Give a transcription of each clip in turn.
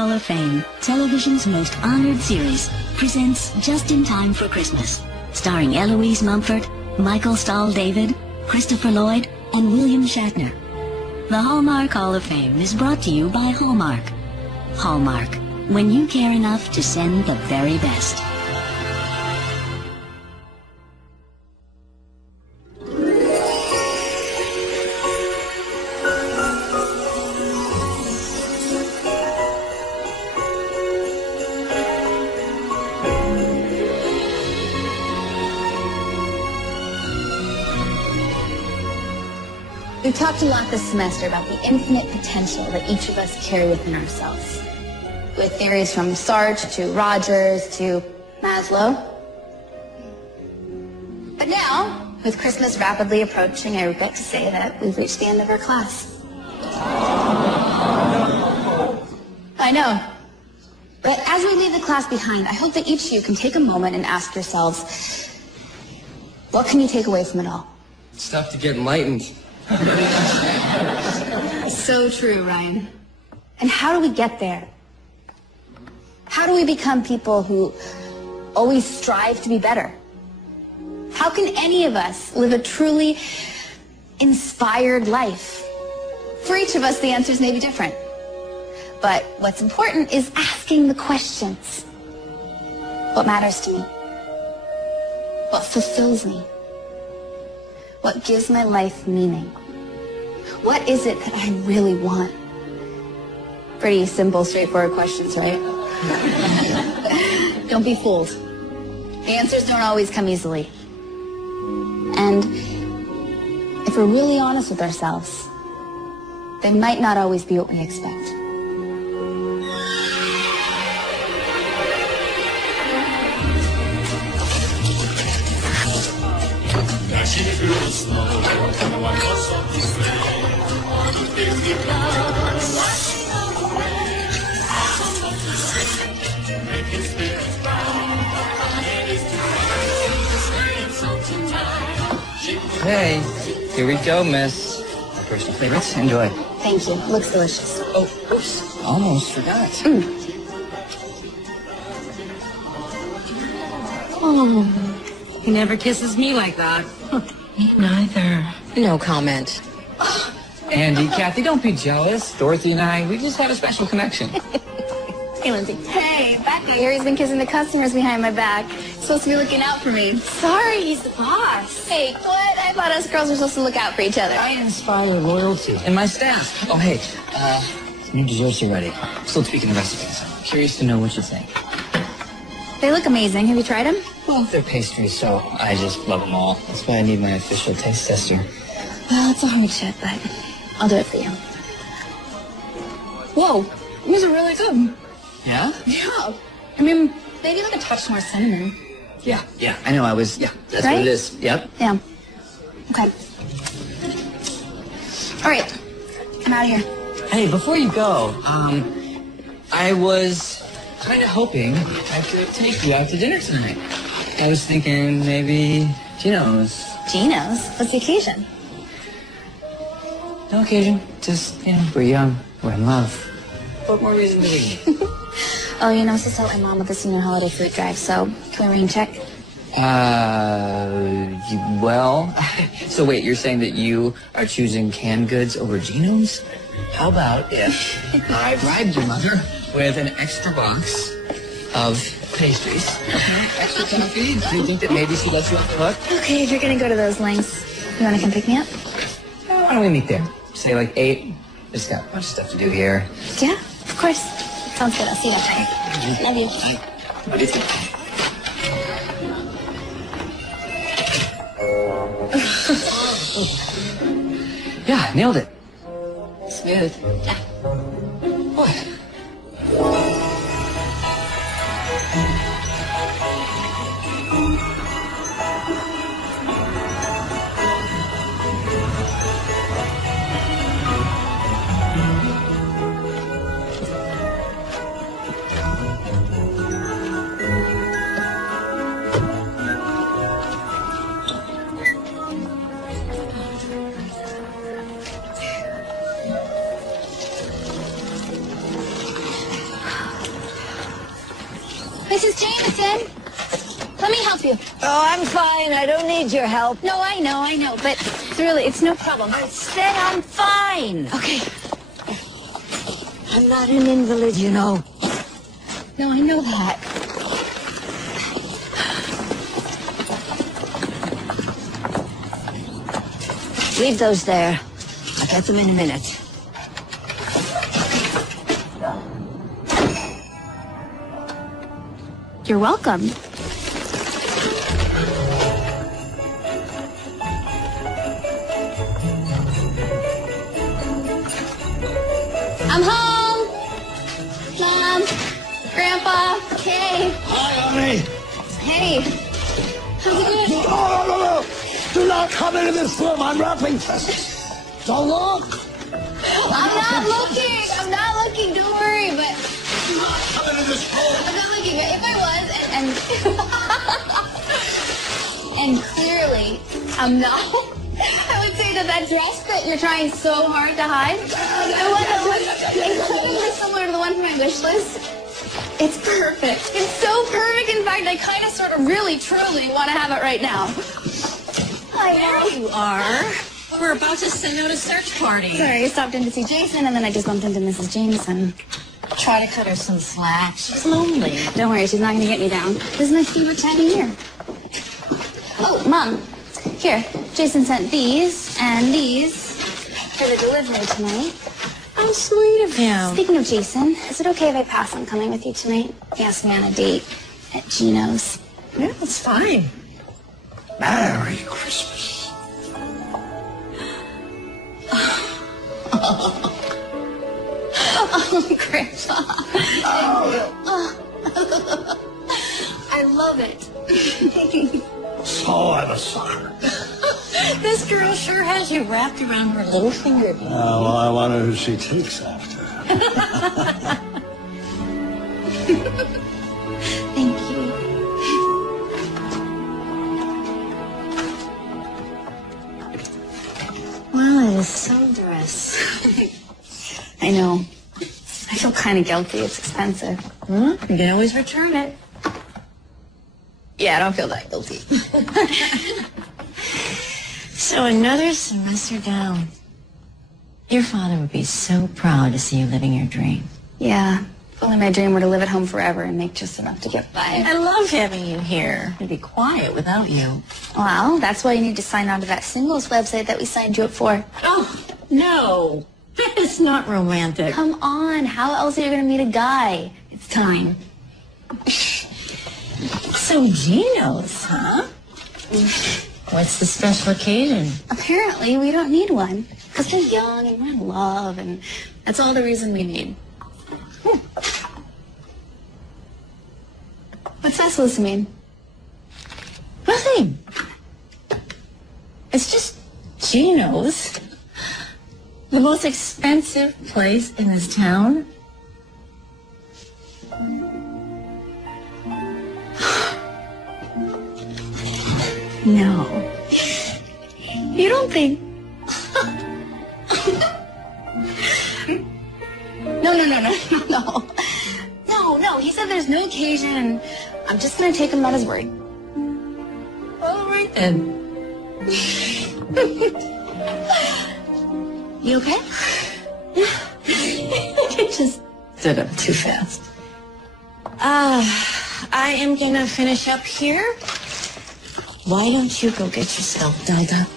Hall of Fame, television's most honored series, presents Just in Time for Christmas, starring Eloise Mumford, Michael Stahl-David, Christopher Lloyd, and William Shatner. The Hallmark Hall of Fame is brought to you by Hallmark. Hallmark, when you care enough to send the very best. We've talked a lot this semester about the infinite potential that each of us carry within ourselves. With theories from Sartre to Rogers to Maslow. But now, with Christmas rapidly approaching, I regret to say that we've reached the end of our class. I know. But as we leave the class behind, I hope that each of you can take a moment and ask yourselves, what can you take away from it all? Stuff to get enlightened. So true, Ryan. And how do we get there? How do we become people who always strive to be better? How can any of us live a truly inspired life? For each of us, the answers may be different. But what's important is asking the questions. What matters to me? What fulfills me? What gives my life meaning? What is it that I really want? Pretty simple, straightforward questions, right? Don't be fooled. The answers don't always come easily. And if we're really honest with ourselves, they might not always be what we expect. Hey, here we go, miss. My personal favorites. Enjoy. Thank you. Looks delicious. Oh, oops. Almost forgot. Oh, he never kisses me like that. Me neither. No comment. Andy, Kathy, don't be jealous. Dorothy and I, we just have a special connection. Hey, Lindsay. Hey, Becca. Here he's been kissing the customers behind my back. He's supposed to be looking out for me. Sorry, he's the boss. Hey, what? I thought us girls were supposed to look out for each other. I inspire loyalty. And my staff. Oh, hey, new desserts are ready. Still tweaking the recipes. I'm curious to know what you think. They look amazing. Have you tried them? Well, they're pastries, so I just love them all. That's why I need my official taste tester. Well, it's a hardship, but I'll do it for you. Whoa, these are really good. Yeah? Yeah. I mean, maybe like a touch more cinnamon. Yeah, I know. That's right? what it is. Yep. Yeah. Okay. All right, I'm out of here. Hey, before you go, I was kind of hoping I could take you out to dinner tonight. I was thinking maybe Gino's. Gino's? What's the occasion? No occasion. Just, we're young. We're in love. What more reason do we need? Oh, I'm supposed to help my mom with the senior holiday food drive, so can we rain check? Well, so wait, you're saying that you are choosing canned goods over Gino's? How about if I bribed your mother with an extra box of pastries? Extra coffee? Do you think that maybe she lets you off the hook? Okay, if you're gonna go to those lengths, you wanna come pick me up? Why don't we meet there? Say like 8. Just got a bunch of stuff to do here. Yeah, of course. Sounds good. I'll see you outside. Love you. What do you think? Yeah, nailed it. Smooth. Yeah. What? Mrs. Jameson, let me help you. Oh, I'm fine. I don't need your help. No, I know, but it's no problem. I said I'm fine. Okay. I'm not an invalid, you know. No, I know that. Leave those there. I'll get them in a minute. You're welcome. I'm home. Mom, Grandpa, hey. Hi, honey. Hey. How's it going? No. Do not come into this room. I'm wrapping presents. Don't look. I'm not looking. Don't worry, but Do not come into this room. I'm not looking. If I was, and clearly, I'm not. I would say that dress that you're trying so hard to hide, the one that looks incredibly similar to the one from my wish list. It's perfect. It's so perfect. In fact, I kind of, sort of, really, truly want to have it right now. There you are. We're about to send out a search party. Sorry, I stopped in to see Jason, and then I just bumped into Mrs. Jameson. Try to cut her some slack. She's lonely. Don't worry, she's not going to get me down. This is my favorite time of year. Oh, Mom. Here, Jason sent these and these for the delivery tonight. How sweet of him. Speaking of Jason, is it okay if I pass on coming with you tonight? He asked me on a date at Gino's. Yeah, it's fine. Merry Christmas. Oh, Grandpa. I love it. So I'm a sucker. This girl sure has you wrapped around her little finger. Well, I wonder who she takes after. Thank you. Well, it is some dress. I know. I feel kind of guilty. It's expensive. You can always return it. Yeah, I don't feel that guilty. So another semester down. Your father would be so proud to see you living your dream. Yeah. If only my dream were to live at home forever and make just enough to get by. I love having you here. It'd be quiet without you. Well, that's why you need to sign on to that singles website that we signed you up for. Oh, no. That is not romantic. Come on. How else are you going to meet a guy? It's time. So Gino's, huh? What's the special occasion? Apparently, we don't need one. Because we're young and we're in love, and that's all the reason we need. What's that supposed to mean? Nothing. It's just Gino's. The most expensive place in this town. No. You don't think... No. He said there's no occasion, and I'm just going to take him at his word. All right, then. You okay? You just stood up too fast. I am going to finish up here. Why don't you go get yourself dolled up?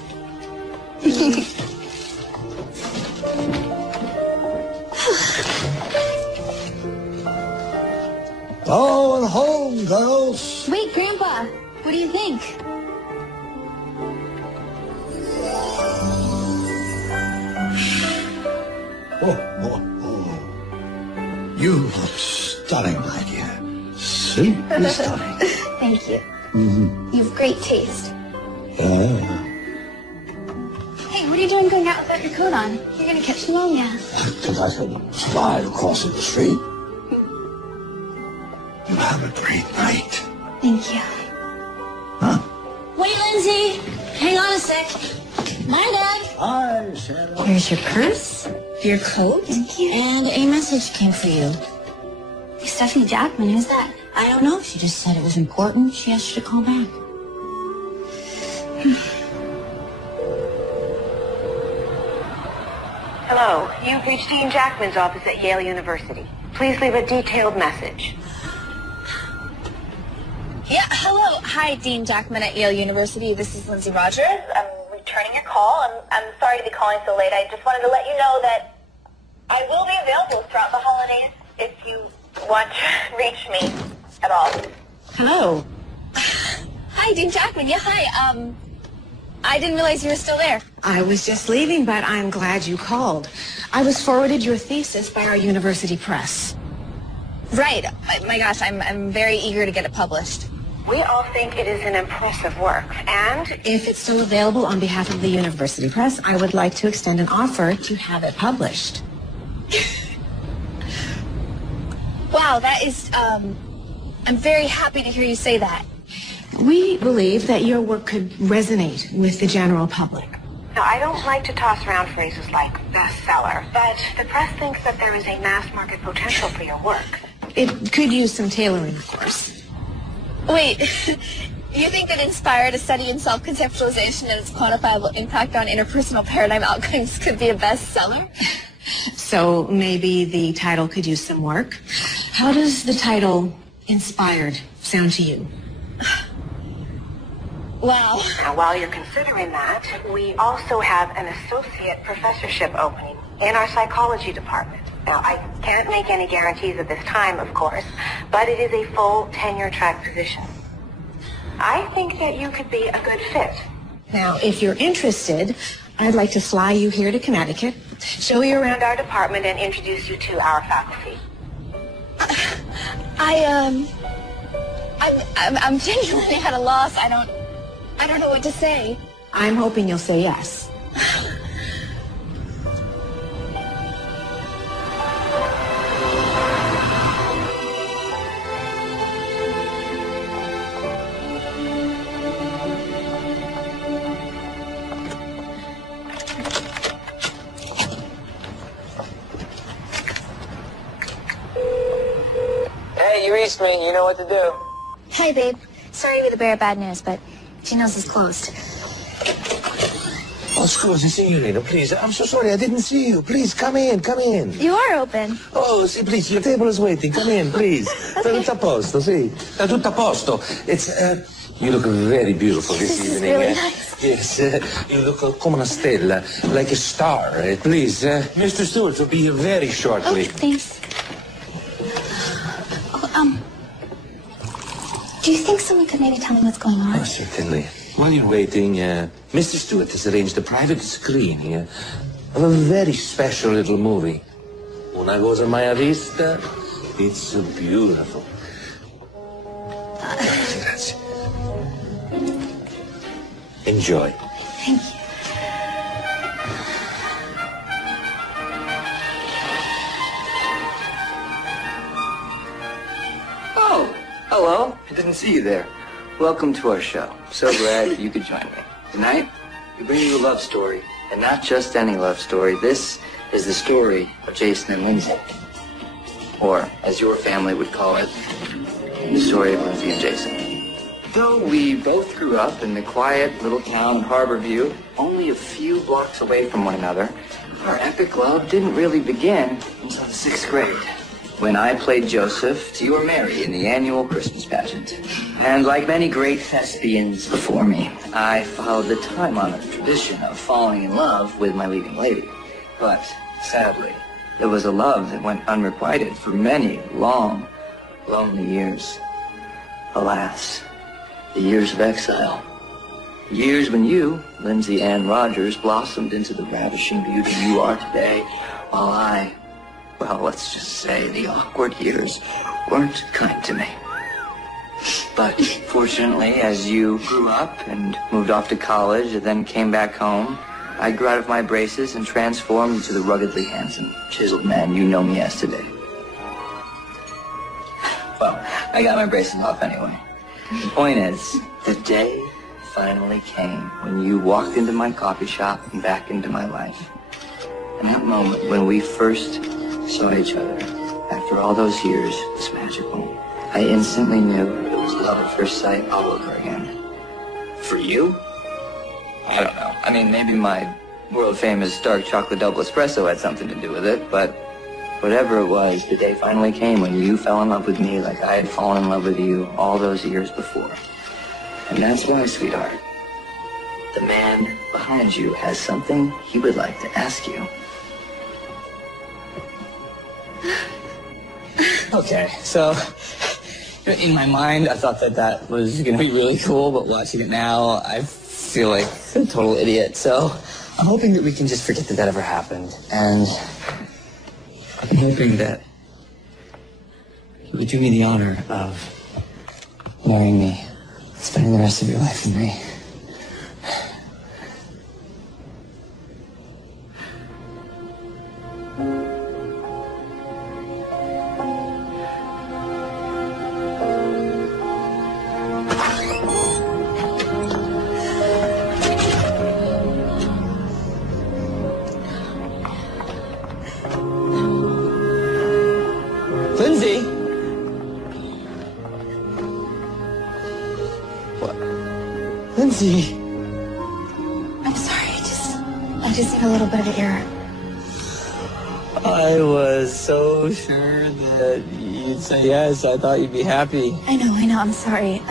Going home, girls. Wait, Grandpa. What do you think? Oh. You look stunning, my dear. Simply stunning. Thank you. You have great taste. Yeah. Hey, what are you doing going out without your coat on? You're going to catch pneumonia. Because I could slide across the street. You have a great night. Thank you. Huh? Wait, Lindsay. Hang on a sec. My Dad. Hi, Sarah. Here's your purse, your coat, Thank you. and a message came for you. Stephanie Jackman, who's that? I don't know. She just said it was important. She asked you to call back. Hello, you've reached Dean Jackman's office at Yale University. Please leave a detailed message. Yeah, hello. Hi, Dean Jackman at Yale University. This is Lindsay Rogers. I'm returning your call. I'm sorry to be calling so late. I just wanted to let you know that I will be available throughout the holidays if you want to reach me at all. Hello. Hi, Dean Jackman. Yeah, hi. I didn't realize you were still there. I was just leaving, but I'm glad you called. I was forwarded your thesis by our university press. Right. My gosh, I'm very eager to get it published. We all think it is an impressive work, and If it's still available on behalf of the university press, I would like to extend an offer to have it published. Wow, that is, I'm very happy to hear you say that. We believe that your work could resonate with the general public. now I don't like to toss around phrases like bestseller, but the press thinks that there is a mass market potential for your work. It could use some tailoring, of course. Wait, you think that Inspired, a study in self-conceptualization and its quantifiable impact on interpersonal paradigm outcomes could be a bestseller? So maybe the title could use some work. How does the title Inspired sound to you? Wow. Now, while you're considering that, we also have an associate professorship opening in our psychology department. Now, I can't make any guarantees at this time, of course, but it is a full tenure-track position. I think that you could be a good fit. Now, if you're interested, I'd like to fly you here to Connecticut, show you around Our department and introduce you to our faculty. I'm genuinely at a loss. I don't know what to say. I'm hoping you'll say yes. Hey, you reached me. You know what to do. Hey, babe. Sorry to be the bearer of bad news, but Gino's is closed. Oh, scusi, signorina, please. I'm so sorry, I didn't see you. Please, come in, come in. You are open. Oh, see, please, your table is waiting. Come in, please. Sta tutto a posto, sì. Sta tutto a posto. It's, you look very beautiful this This is evening. really nice. Yes, you look come una stella, like a star. Please, Mr. Stewart will be here very shortly. Okay, thanks. Oh, do you think someone could maybe tell me what's going on? Oh, certainly. While you're waiting, Mr. Stewart has arranged a private screening of a very special little movie. Una cosa mai vista. It's so beautiful. Grazie. Enjoy. Thank you. Oh, hello. I didn't see you there. Welcome to our show. So glad you could join me. Tonight, we bring you a love story. And not just any love story. This is the story of Jason and Lindsay. Or, as your family would call it, the story of Lindsay and Jason. Though we both grew up in the quiet little town of Harborview, only a few blocks away from one another, our epic love didn't really begin until the 6th grade, when I played Joseph to your Mary in the annual Christmas pageant. And like many great thespians before me, I followed the time-honored tradition of falling in love with my leading lady. But, sadly, it was a love that went unrequited for many long, lonely years. Alas, the years of exile. Years when you, Lindsay Ann Rogers, blossomed into the ravishing beauty you are today, while I, well, let's just say the awkward years weren't kind to me. But fortunately, as you grew up and moved off to college and then came back home, I grew out of my braces and transformed into the ruggedly handsome, chiseled man you know me as today. Well, I got my braces off anyway. The point is, the day finally came when you walked into my coffee shop and back into my life. And that moment when we first saw each other, After all those years, it's magical. I instantly knew it was love at first sight all over again. For you? I don't know. I mean, maybe my world-famous dark chocolate double espresso had something to do with it, but whatever it was, the day finally came when you fell in love with me like I had fallen in love with you all those years before. And that's why, sweetheart, the man behind you has something he would like to ask you. Okay, so in my mind, I thought that was going to be really cool, but watching it now, I feel like a total idiot. So I'm hoping that we can just forget that ever happened, and I'm hoping that you would do me the honor of marrying me, spending the rest of your life with me. Lindsay? What? Lindsay? I'm sorry, I just need a little bit of air. I was so sure that you'd say yes. I thought you'd be happy. I know, I'm sorry.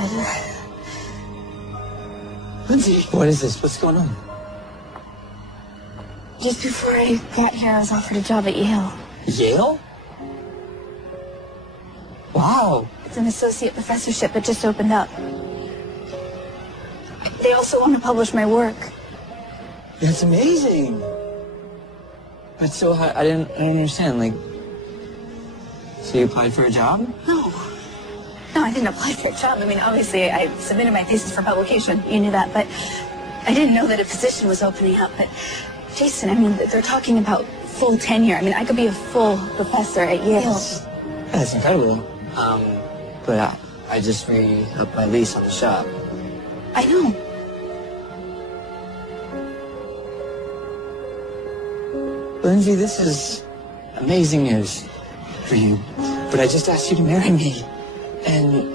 Lindsay, what is this? What's going on? Just before I got here, I was offered a job at Yale. Yale? Wow. It's an associate professorship. It just opened up. They also want to publish my work. That's amazing. But so I don't understand. Like, so you applied for a job? No, I didn't apply for a job. I mean, obviously, I submitted my thesis for publication. You knew that, but I didn't know that a position was opening up. But Jason, I mean, they're talking about full tenure. I mean, I could be a full professor at Yale. That's incredible. But I just re-upped my lease on the shop. I know. Lindsay, this is amazing news for you. But I just asked you to marry me. And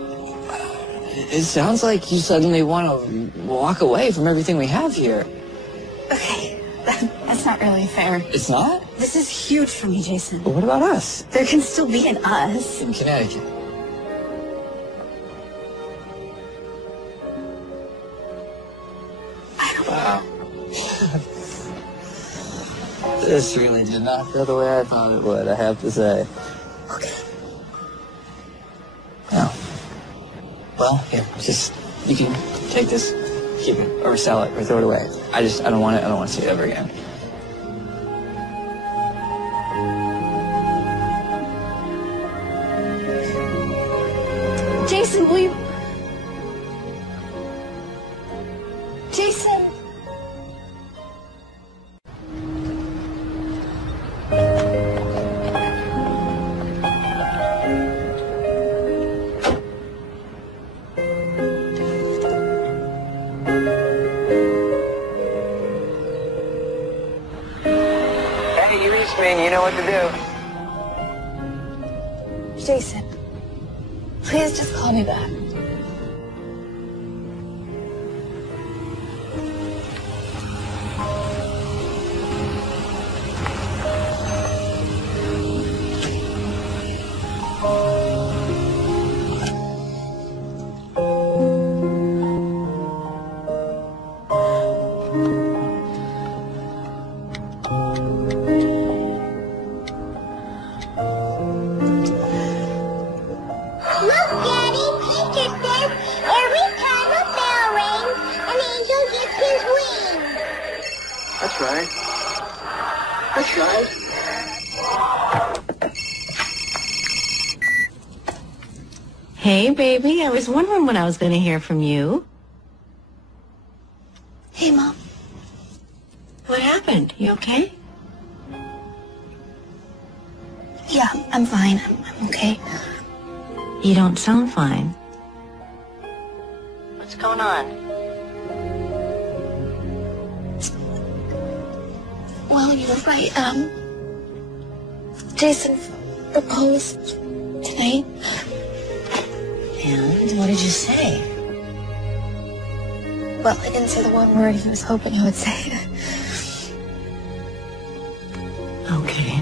it sounds like you suddenly want to walk away from everything we have here. Okay, that's not really fair. It's not? This is huge for me, Jason. But what about us? There can still be an us. In Connecticut. Wow. This really did not go the way I thought it would, I have to say. Okay. Oh. Well, here, you can take this, keep it, or sell it, or throw it away. I don't want it, I don't want to see it ever again. Jason, will you... Jason! Hey, you reached me and you know what to do. Jason, please just call me back. That's right. That's right. Hey, baby, I was wondering when I was going to hear from you. Hey, Mom. What happened? You okay? Yeah, I'm fine. I'm okay. You don't sound fine. What's going on? Well, you're right. Jason, proposed tonight. And what did you say? Well, I didn't say the one word he was hoping I would say. Okay.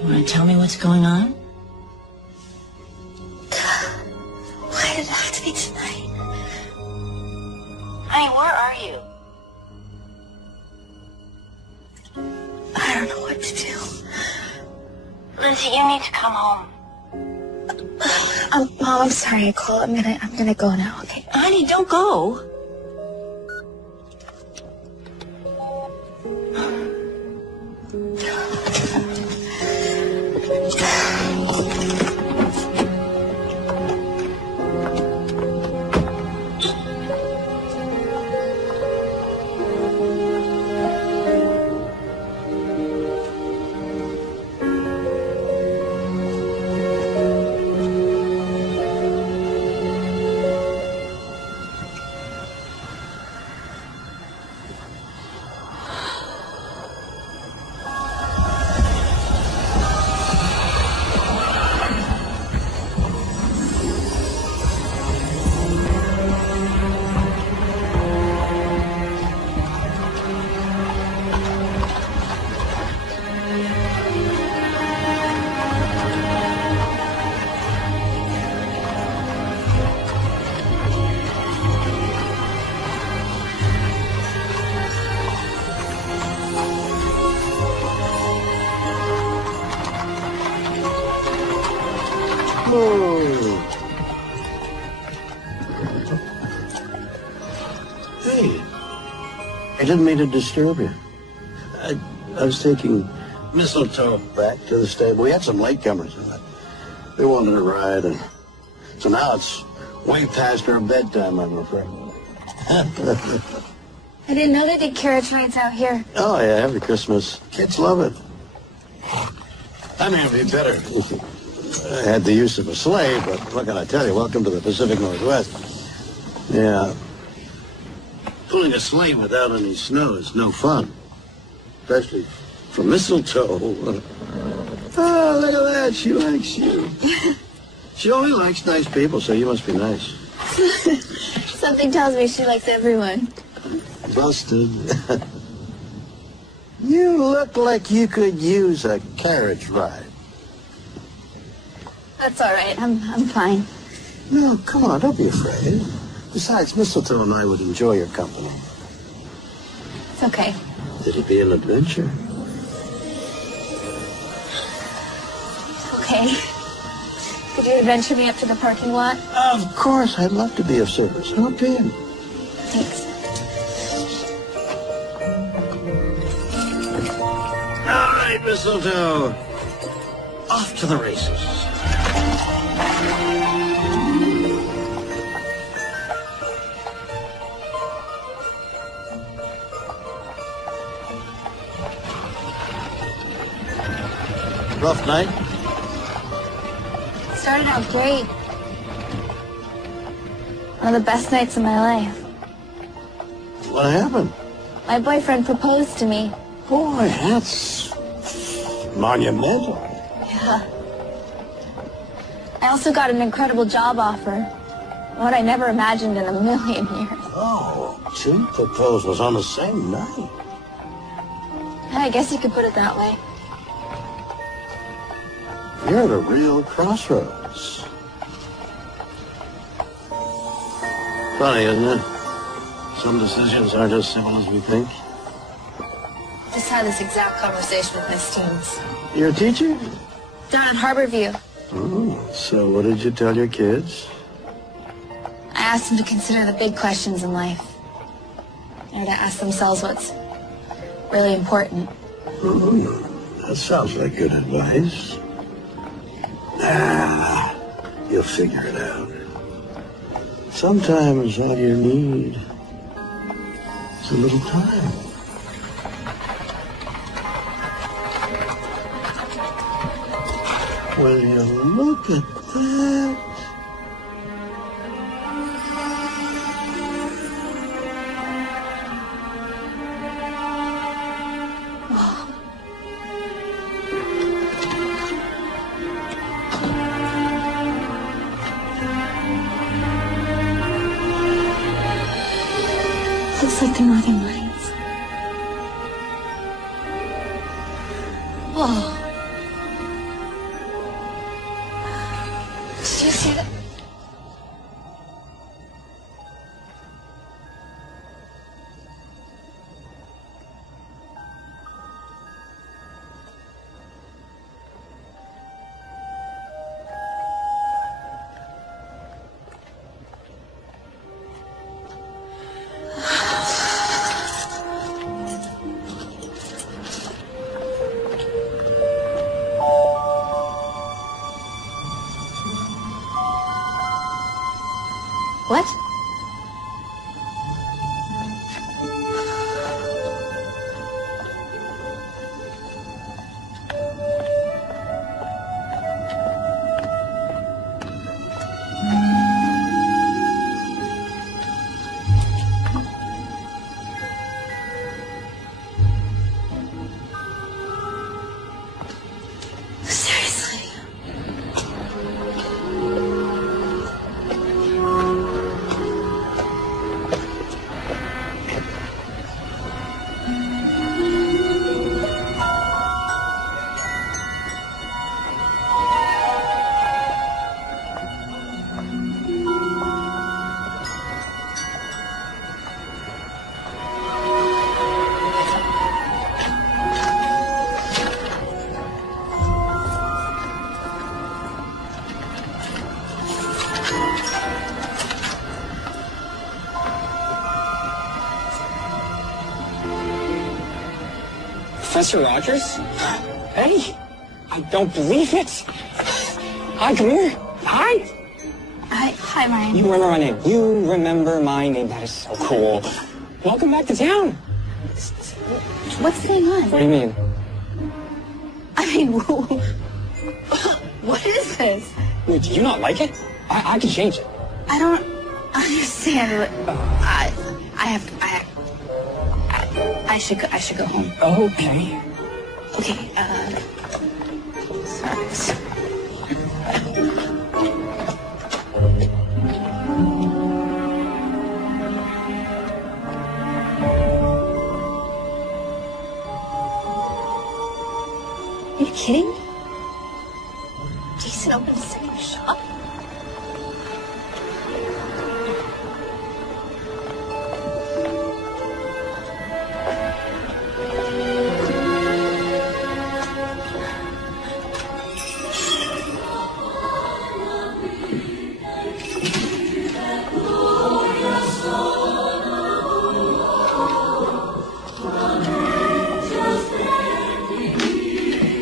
You want to tell me what's going on? Why did it have to be tonight? Honey, where are you? I don't know what to do. Lizzie, you need to come home. Mom, I'm sorry, Nicole. I'm gonna go now, okay? Honey, don't go. Hey, I didn't mean to disturb you. I was taking Mistletoe back to the stable. We had some latecomers. They wanted a ride, and so now it's way past our bedtime, I'm afraid. I didn't know they did carriage rides out here. Oh, yeah, every Christmas. Kids love it. I mean, it'd be better if I had the use of a sleigh, but what can I tell you? Welcome to the Pacific Northwest. Yeah. Pulling a sleigh without any snow is no fun. Especially for Mistletoe. Oh, look at that. She likes you. She only likes nice people, so you must be nice. Something tells me she likes everyone. Busted. You look like you could use a carriage ride. That's all right. I'm fine. No, come on, don't be afraid. Besides, Mistletoe and I would enjoy your company. It's okay. It'll be an adventure. Okay. Could you adventure me up to the parking lot? Of course, I'd love to be of service. Hop in. Thanks. All right, Mistletoe. Off to the races. Rough night? Started out great. One of the best nights of my life. What happened? My boyfriend proposed to me. Boy, that's monumental. Yeah. I also got an incredible job offer. What I never imagined in a million years. Oh, two proposals on the same night. I guess you could put it that way. You're at a real crossroads. Funny, isn't it? Some decisions aren't as simple as we think. Just had this exact conversation with my students. You're a teacher? Down at Harborview. Oh, so what did you tell your kids? I asked them to consider the big questions in life. And to ask themselves what's really important. That sounds like good advice. You'll figure it out. Sometimes all you need is a little time. Will you look at that? like the Northern Lights. Whoa. Did you see that? What? Seriously? Professor Rogers? Hey, I don't believe it. Hi, come here. Hi. Hi, Ryan. You remember my name. You remember my name. That is so cool. Welcome back to town. What's going on? What do you mean? I mean, what is this? Wait, do you not like it? I can change it. I don't understand what. I should go home. Okay. Okay. Sorry. Are you kidding me? Jason opened a second shop?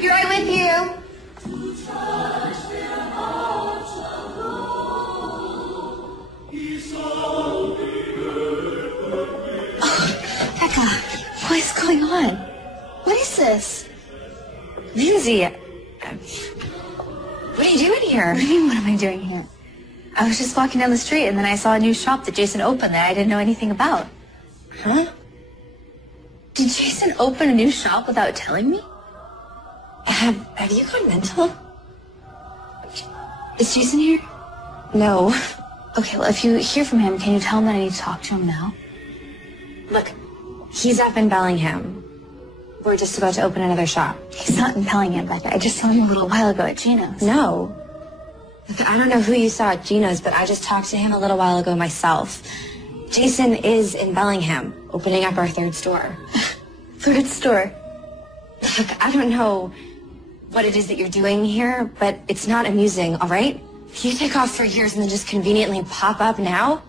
You're right with you. Becca, what is going on? What is this? Lindsay, what are you doing here? What do you mean, what am I doing here? I was just walking down the street and then I saw a new shop that Jason opened that I didn't know anything about. Huh? Did Jason open a new shop without telling me? Have you gone mental? Is Jason here? No. Okay, well, if you hear from him, can you tell him that I need to talk to him now? Look, he's up in Bellingham. We're just about to open another shop. He's not in Bellingham, Becca. I just saw him a little while ago at Gino's. No. Look, I don't know who you saw at Gino's, but I just talked to him a little while ago myself. Jason is in Bellingham, opening up our third store. Third store? Look, I don't know what it is that you're doing here, but it's not amusing, all right? If you take off for years and then just conveniently pop up now...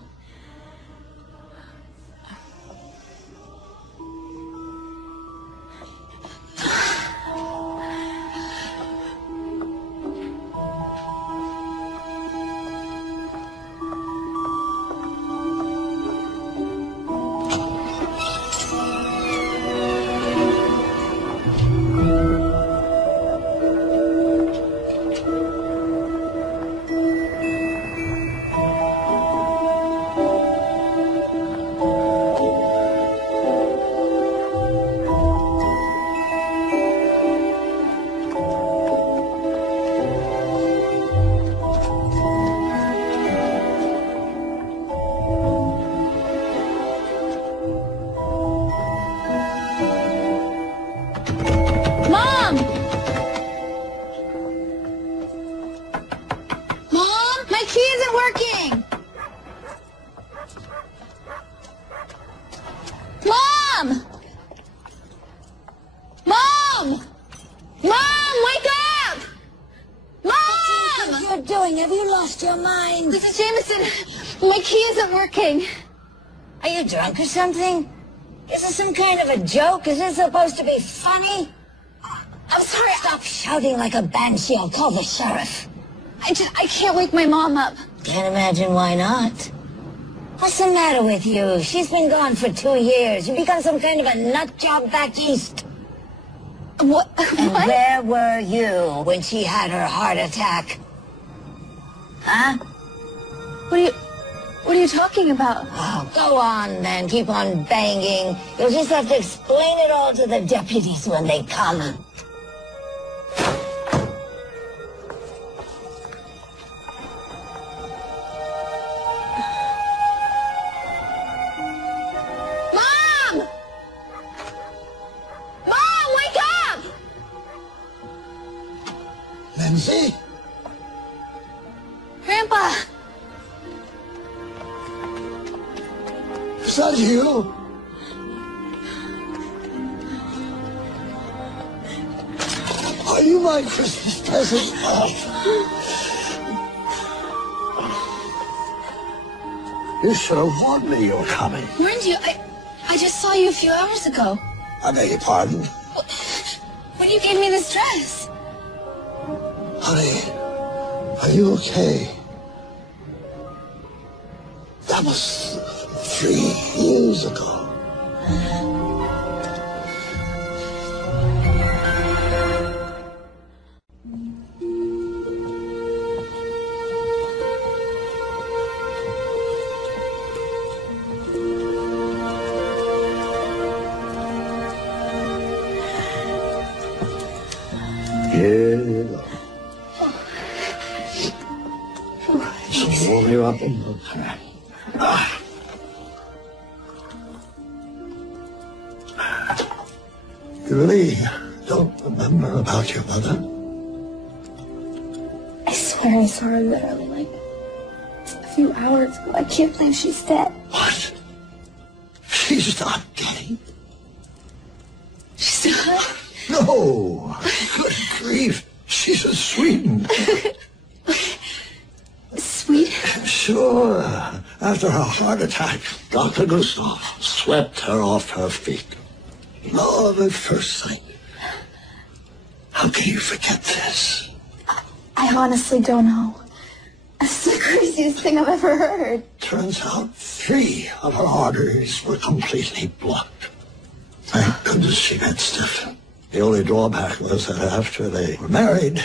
key isn't working! Mom! Mom! Mom, wake up! Mom! What are you doing? Have you lost your mind? Mrs. Jameson, my key isn't working. Are you drunk or something? Is this some kind of a joke? Is this supposed to be funny? I'm sorry. Stop shouting like a banshee. I'll call the sheriff. I can't wake my mom up. Can't imagine why not. What's the matter with you? She's been gone for 2 years. You become some kind of a nut job back east. What? And where were you when she had her heart attack? Huh? What are you talking about? Oh, go on, then. Keep on banging. You'll just have to explain it all to the deputies when they come. Mom! Mom, wake up! Lindsay? Grandpa! Is that you? Are you my Christmas present? You should have warned me you were coming. Warned you? I just saw you a few hours ago. I beg your pardon. When you gave me this dress. Honey, are you okay? That was 3 years ago. Here you go. Just warm you up and look. You really don't remember about your mother? I swear I saw her literally like a few hours ago. I can't believe she's dead. What? She's not dead. She's not? No. Good grief. She's in Sweden. Sweden? Sure. After her heart attack, Dr. Gustav swept her off her feet. Love at first sight. How can you forget this? I honestly don't know. That's the craziest thing I've ever heard. Turns out 3 of her arteries were completely blocked. Thank goodness she got stiff. The only drawback was that after they were married,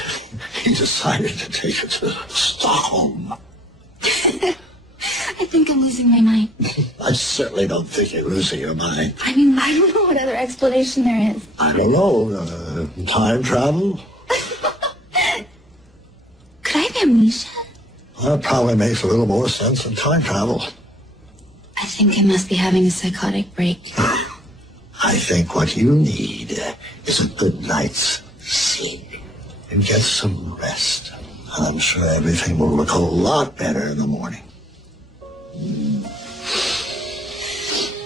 he decided to take her to Stockholm. I think I'm losing my mind. I certainly don't think you're losing your mind. I mean, I don't know what other explanation there is. I don't know. Time travel? Could I have amnesia? Well, that probably makes a little more sense than time travel. I think I must be having a psychotic break. I think what you need is a good night's sleep and get some rest. And I'm sure everything will look a lot better in the morning.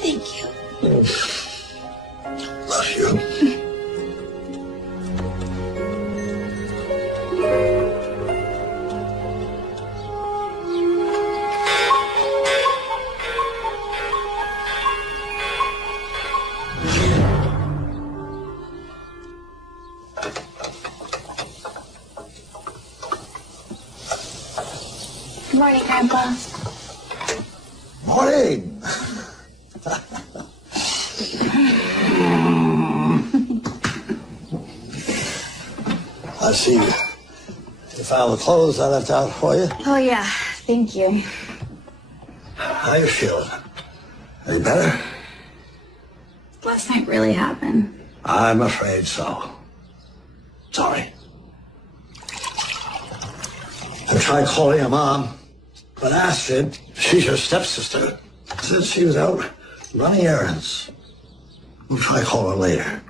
Thank you. Love you. Good morning, Grandpa. Morning. I see you found the clothes I left out for you. Oh, yeah. Thank you. How you feeling? Are you better? Last night really happened. I'm afraid so. Sorry. I tried calling your mom, but Astrid, she's your stepsister, said she was out running errands. We'll try to call her later.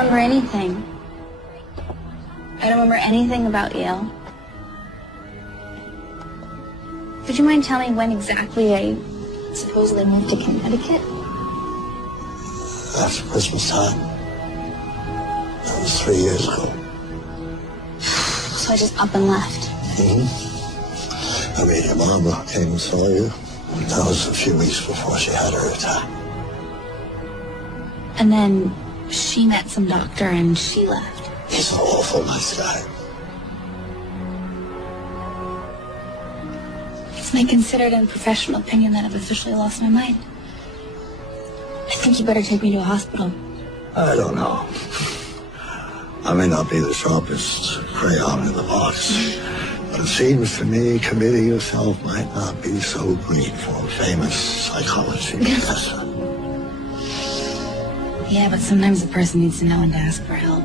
remember anything. I don't remember anything about Yale. Would you mind telling me when exactly I supposedly moved to Connecticut? After Christmas time. That was 3 years ago. So I just up and left. I mean, your mama came and saw you. That was a few weeks before she had her attack. And then she met some doctor and she left. He's an awful nice guy. It's my considered and professional opinion that I've officially lost my mind. I think you better take me to a hospital. I don't know. I may not be the sharpest crayon in the box, but it seems to me committing yourself might not be so great for a famous psychology professor. Yeah, but sometimes a person needs to know when to ask for help.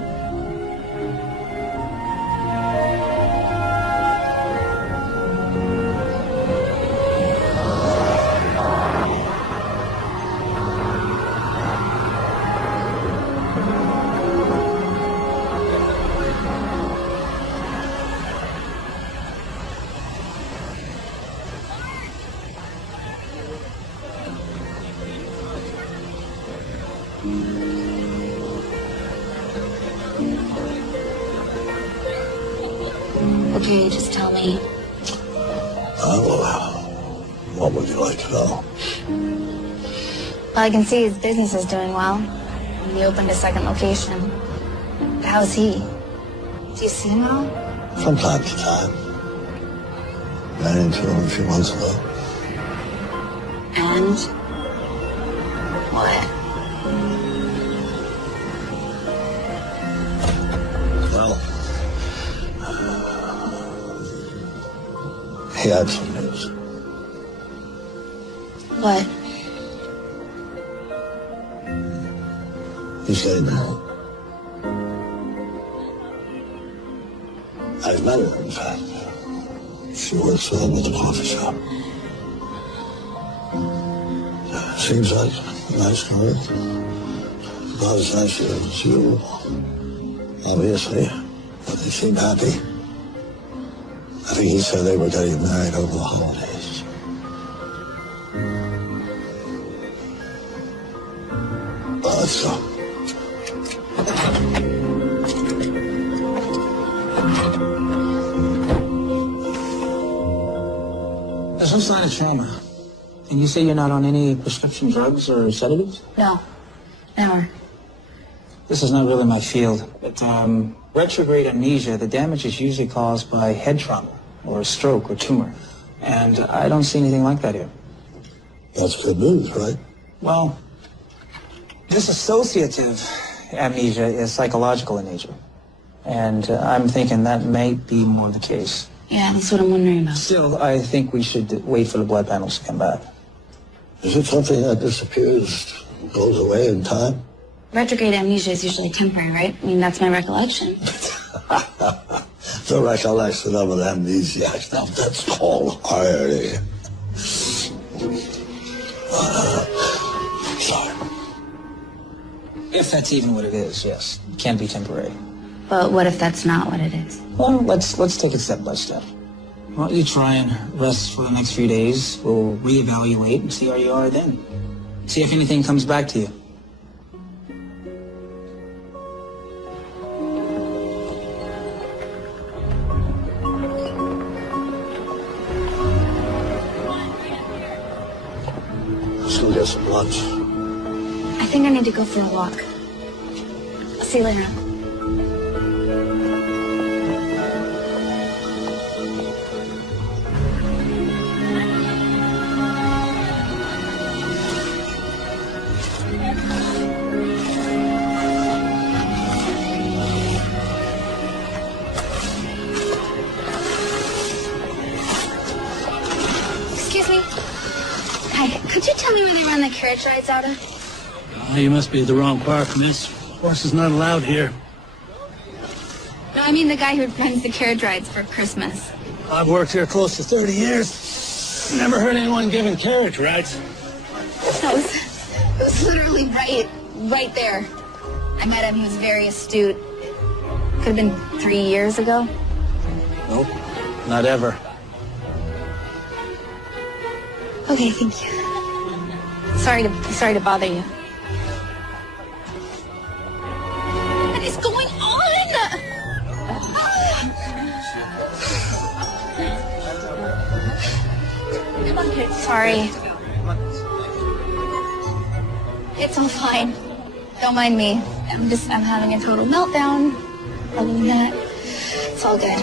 Okay, just tell me. What would you like to know? Well, I can see his business is doing well. He opened a second location. How's he? Do you see him at all? From time to time. Ran into him a few months ago. And? What? Well, he had some news. What? He's getting married. I've met her, in fact. She works with him at the coffee shop. Seems like a nice girl. About as nice as you, obviously. But they seem happy. I think he said they were getting married over the holidays. Well, let's go. There's some sign of trauma. And you say you're not on any prescription drugs or sedatives? No. Never. This is not really my field. But retrograde amnesia, the damage is usually caused by head trauma or a stroke or tumor. And I don't see anything like that here. That's good news, right? Well, this associative amnesia is psychological in nature. And I'm thinking that may be more the case. Yeah, that's what I'm wondering about. Still, I think we should wait for the blood panels to come back. Is it something that disappears, goes away in time? Retrograde amnesia is usually temporary, right? I mean, that's my recollection. The recollection of an amnesiac. Now, that's called irony. Sorry. If that's even what it is, yes. It can be temporary. But what if that's not what it is? Well, let's take it step by step. Why don't you try and rest for the next few days? We'll reevaluate and see where you are then. See if anything comes back to you. Let's go get some lunch. I think I need to go for a walk. I'll see you later. Excuse me. Hi, could you tell me where they run the carriage rides out of? You must be at the wrong park, miss. Horse is not allowed here. No, I mean the guy who runs the carriage rides for Christmas. I've worked here close to 30 years. Never heard anyone giving carriage rides. It was literally right there. I met him. He was very astute. Could have been 3 years ago. Nope, not ever. Okay, thank you. Sorry to bother you. What is going on? Come on, kid. Sorry. It's all fine. Don't mind me. I'm having a total meltdown. Other than that, it's all good.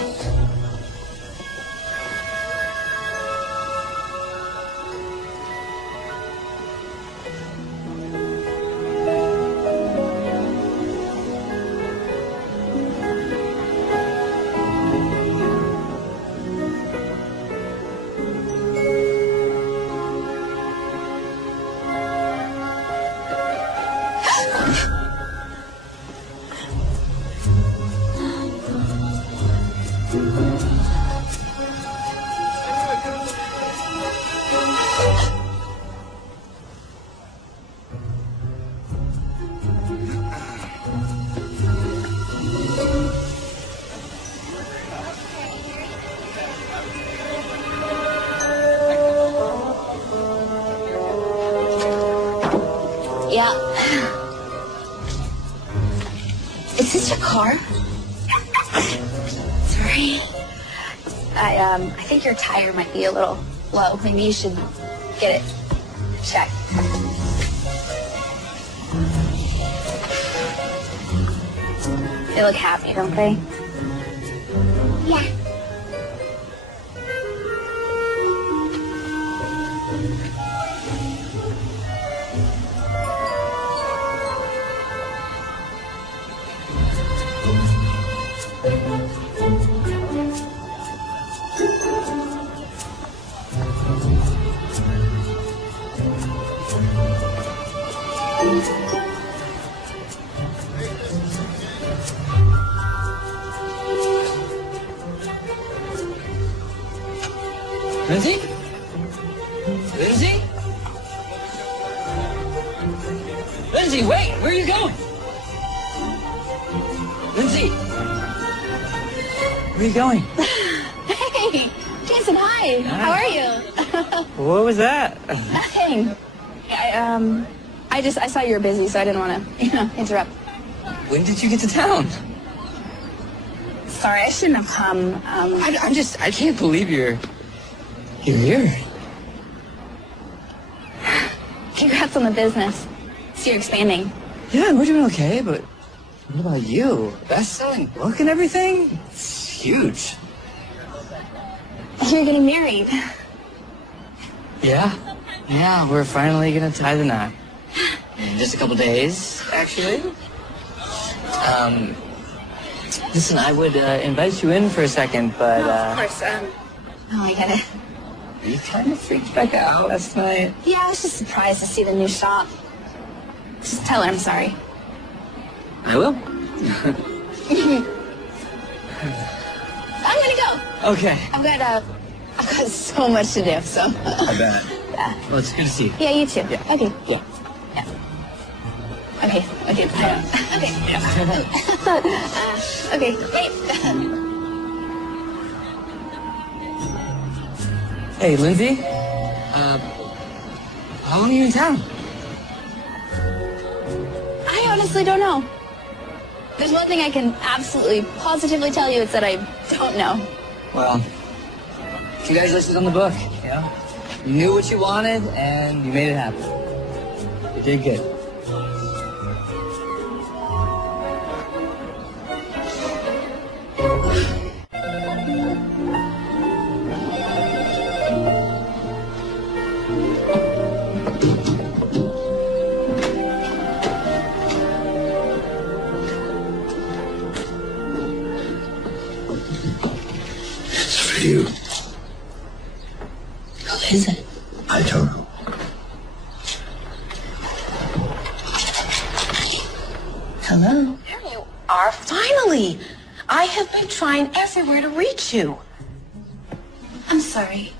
Yeah. Is this your car? Sorry. I think your tire might be a little low. Maybe you should get it checked. They look happy, don't they? Yeah. Lindsay? Lindsay? Lindsay, wait! Where are you going? Lindsay! Where are you going? Hey! Jason, hi! How are you? What was that? Nothing. I saw you were busy, so I didn't want to, interrupt. When did you get to town? Sorry, I shouldn't have come. I can't believe you're here. Congrats on the business. So you're expanding. Yeah, we're doing okay, but what about you? Best-selling book and everything? It's huge. You're getting married. Yeah? Yeah, we're finally gonna tie the knot. In just a couple days, actually. Listen, I would invite you in for a second, but... of course, I get it. You kind of freaked back out last night. Yeah, I was just surprised to see the new shop. Just tell her I'm sorry. I will. I'm gonna go. Okay. I've got so much to do, so. I bet. Yeah. Well, it's good to see you. Yeah, you too. Yeah. Okay. Yeah. Okay. Okay. Okay. Yeah. Okay. Wait. Hey, Lindsay. How long are you in town? I honestly don't know. There's one thing I can absolutely, positively tell you, it's that I don't know. Well, congratulations on the book. You knew what you wanted, and you made it happen. You did good. You. Who is it? I don't know. Hello? There you are, finally! I have been trying everywhere to reach you. I'm sorry.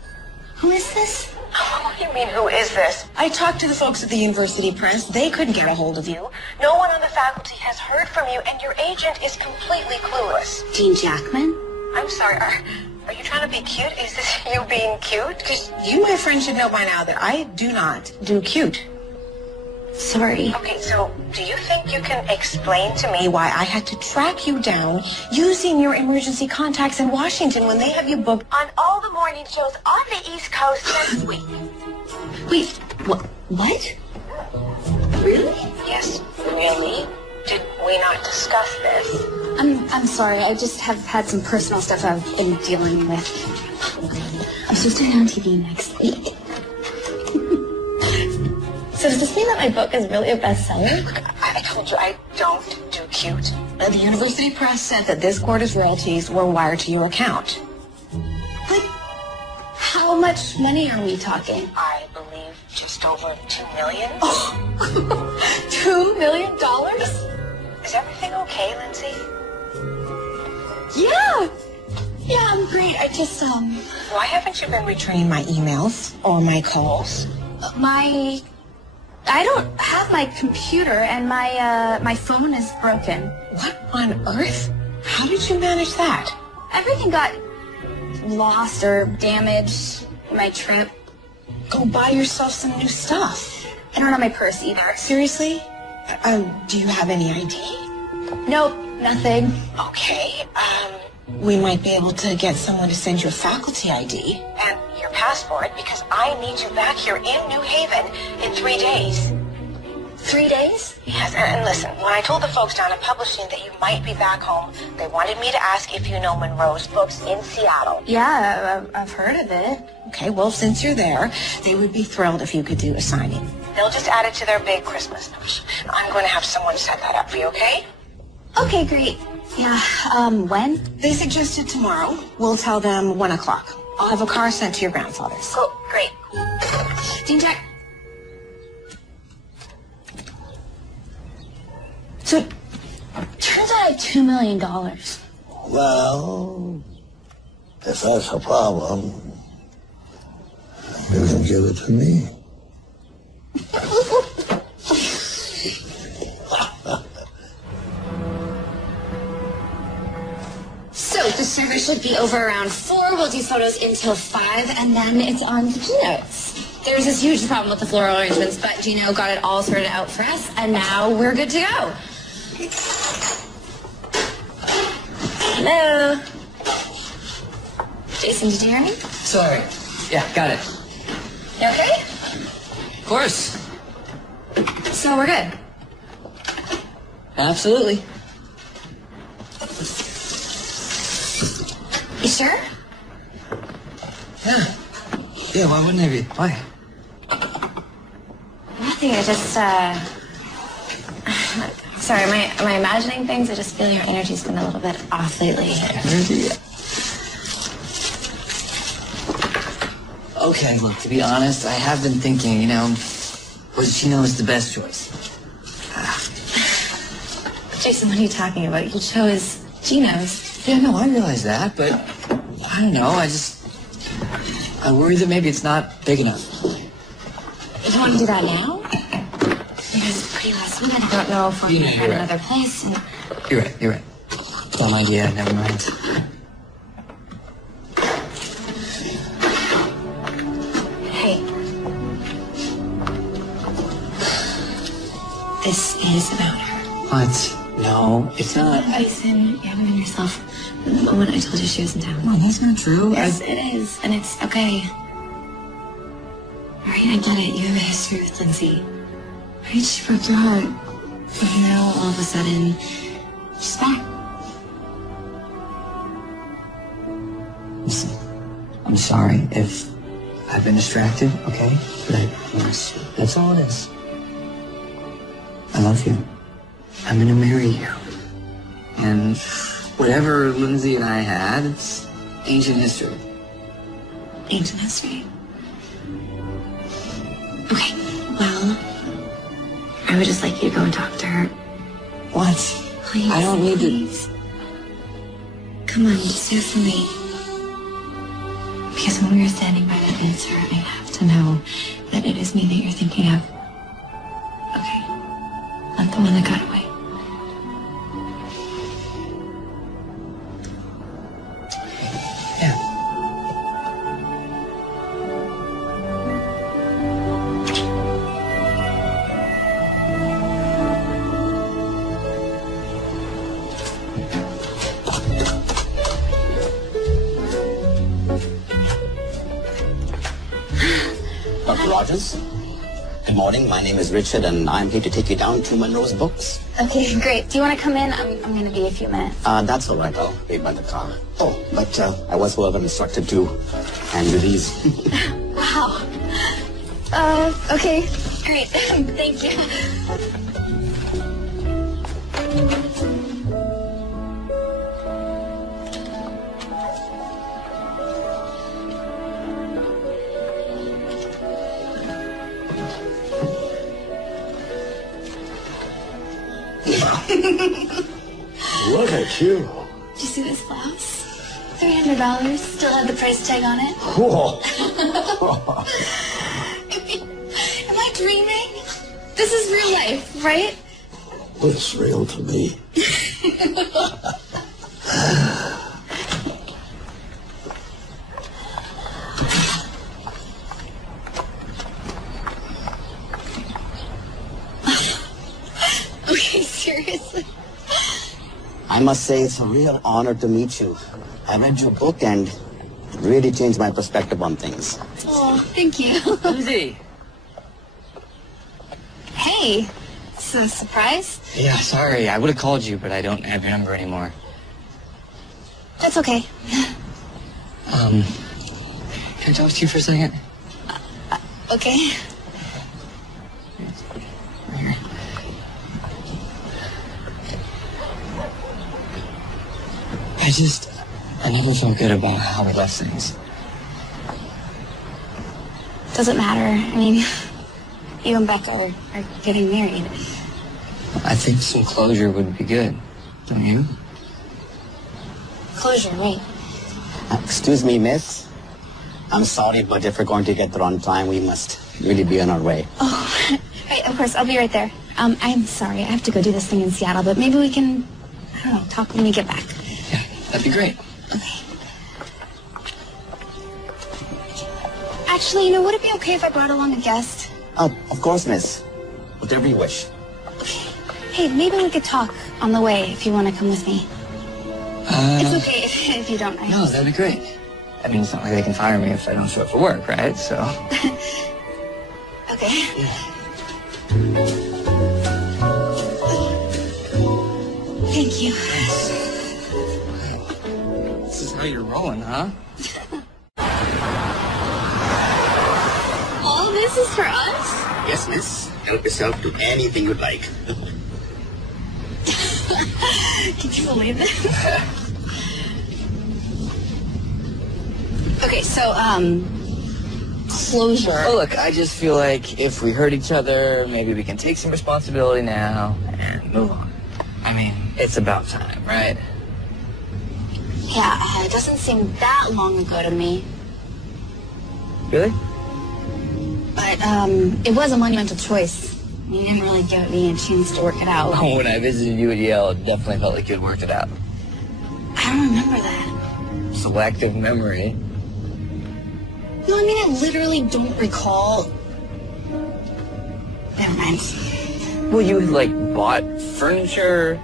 Who is this? What do you mean, who is this? I talked to the folks at the university press. They couldn't get a hold of you. No one on the faculty has heard from you, and your agent is completely clueless. Dean Jackman? I'm sorry, are you trying to be cute? Is this you being cute? Because you, my friend, should know by now that I do not do cute. Sorry. Okay, so do you think you can explain to me Why I had to track you down using your emergency contacts in Washington when they have you booked on all the morning shows on the East Coast next week? Wait, what? Really? Yes, really? Did we not discuss this? I'm sorry. I just have had some personal stuff I've been dealing with. I'm supposed to be on TV next week. So does this mean that my book is really a bestseller? Look, I told you I don't do cute. The university press said that this quarter's royalties were wired to your account. Like, how much money are we talking? I believe just over $2 million. $2 million? Is everything okay, Lindsay? Yeah. Yeah, I'm great. I just, Why haven't you been returning my emails or my calls? I don't have my computer, and my phone is broken. What on earth? How did you manage that? Everything got lost or damaged in my trip. Go buy yourself some new stuff. I don't have my purse either. Seriously? Do you have any ID? Nope, nothing. Okay, we might be able to get someone to send you a faculty ID. And your passport, because I need you back here in New Haven in 3 days. 3 days? Yes, and listen, when I told the folks down at publishing that you might be back home, they wanted me to ask if you know Monroe's Books in Seattle. Yeah, I've heard of it. Okay, well, since you're there, they would be thrilled if you could do a signing. They'll just add it to their big Christmas note. I'm going to have someone set that up for you, okay? Okay, great. Yeah, when? They suggested tomorrow. We'll tell them 1 o'clock. I'll have a car sent to your grandfather's. Cool, great. Dean Jack. So, turns out I have $2 million. Well, if that's a problem, you can give it to me. So, the service should be over around 4. We'll do photos until 5, and then it's on to keynotes. There was this huge problem with the floral arrangements, but Gino got it all sorted out for us, and now we're good to go. Hello. Jason, did you hear me? Sorry. Yeah, got it. You okay? Of course. So we're good. Absolutely. You sure? Yeah. Yeah, why wouldn't I be? Why? Nothing, I just, sorry, am I imagining things? I just feel your energy's been a little bit off lately. Energy? Okay, look, to be honest, I have been thinking, Gino is the best choice. Jason, what are you talking about? You chose Gino's. Yeah, no, I realize that, but I don't know, I worry that maybe it's not big enough. You want to do that now? Because it's pretty last minute. I don't know if we're going to find another place. And... You're right. Dumb idea, never mind. Hey. This is about her. What? No, it's not. Jason, you haven't been yourself the moment I told you she was in town. No, that's not true. Yes, it is. And it's okay. Right, I get it. You have a history with Lindsay. Right, she broke your heart. And now, all of a sudden, she's back. Listen, I'm sorry if I've been distracted, okay? But that's all it is. I love you. I'm gonna marry you. And whatever Lindsay and I had, it's ancient history. Ancient history? Okay, well, I would just like you to go and talk to her. What? Please. I don't need to. Come on, just do it for me. Because when we were standing by that answer, I have to to know that it is me that you're thinking of. Okay. Not the one that got away. Dr. Rogers, good morning. My name is Richard, and I'm here to take you down to Monroe's Books. Okay, great. Do you want to come in? I'm going to be a few minutes. That's all right. I'll wait by the car. Oh, but I was further instructed to hand you these. Wow. Okay, great. Thank you. Look at you. Did you see this blouse? $300. Still have the price tag on it. Cool. Am I dreaming? This is real life, right? It's real to me. Okay, seriously. I must say it's a real honor to meet you. I read your book, and it really changed my perspective on things. Oh, thank you. Lindsay. Hey, it's a surprise. Yeah, sorry. I would have called you, but I don't have your number anymore. That's okay. Can I talk to you for a second? Okay. I never felt good about how we left things. Doesn't matter. I mean, you and Becca are getting married. I think some closure would be good. Don't you? Closure, right? Excuse me, miss. I'm sorry, but if we're going to get there on time, we must really be on our way. Oh, right, of course. I'll be right there. I'm sorry. I have to go do this thing in Seattle, but maybe we can, I don't know, talk when we get back. Yeah, that'd be great. Okay. Actually, would it be okay if I brought along a guest? Of course, miss. Whatever you wish. Okay. Hey, maybe we could talk on the way if you want to come with me. It's okay if you don't. No, that'd be great. I mean, it's not like they can fire me if I don't show up for work, right? So. Okay. Thank you. This is how you're rolling, huh? All this is for us? Yes, miss. Help yourself to anything you'd like. Can you believe this? Okay, so, closure. Well, look, I just feel like if we hurt each other, maybe we can take some responsibility now and move on. I mean, it's about time, right? Yeah, it doesn't seem that long ago to me. Really? But, it was a monumental choice. You didn't really give me a chance to work it out. Oh, when I visited you at Yale, it definitely felt like you had worked it out. I don't remember that. Selective memory. No, I mean, I literally don't recall. Never mind. Well, you had, like, bought furniture.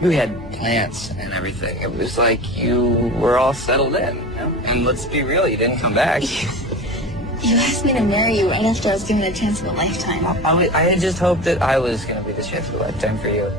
You had plants and everything. It was like you were all settled in. And let's be real, you didn't come back. You asked me to marry you right after I was given a chance of a lifetime. I had just hoped that I was going to be the chance of a lifetime for you.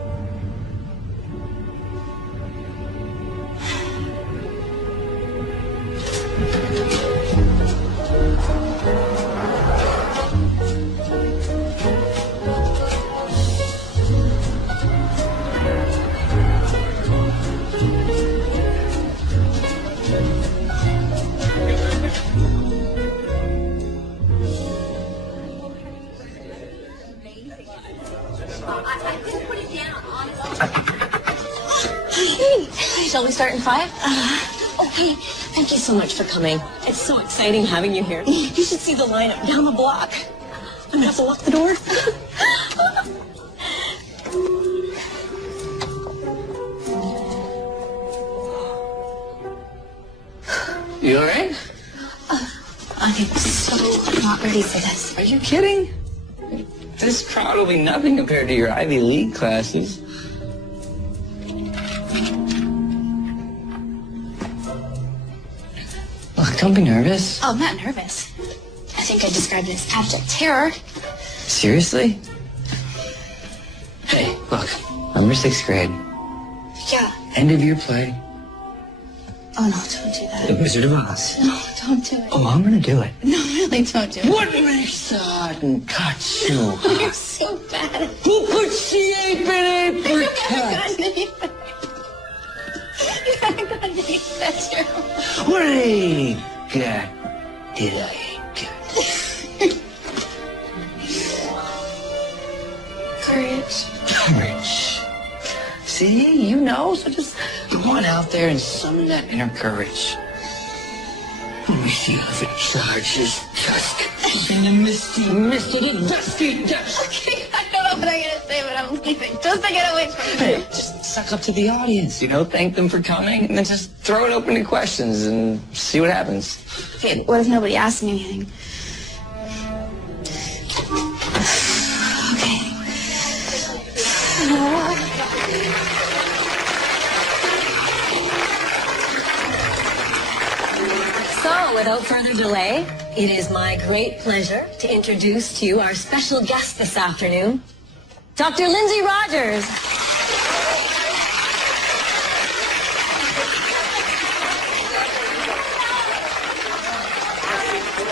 Shall we start in 5? Hey, thank you so much for coming. It's so exciting having you here. You should see the lineup down the block. I'm gonna have to lock the door. You all right? I'm so not ready for this. Are you kidding? This crowd will be nothing compared to your Ivy League classes. Look, don't be nervous. Oh, I'm not nervous. I think I described it as abject terror. Seriously? Hey, look, remember 6th grade. Yeah. End of year play. Oh, no, don't do that. The Wizard of Oz. No, don't do it. Oh, I'm gonna do it. No, really, don't do it. What makes the sudden cut so hot? You're so bad. Who puts the ape in apricot? You haven't got any that's true. What ain't got did I ain't got? Courage. Courage. See, you know, so just go on out there and summon that inner courage. Let me see how it charges dusk in the misty, dusty dusk. Okay, I don't know what I'm gonna say, but I'm leaving. Just to get away from you. Hey, just suck up to the audience, you know, thank them for coming, and then just throw it open to questions and see what happens. Okay, what if nobody asks me anything? Okay. So, without further delay, it is my great pleasure to introduce to you our special guest this afternoon, Dr. Lindsay Rogers.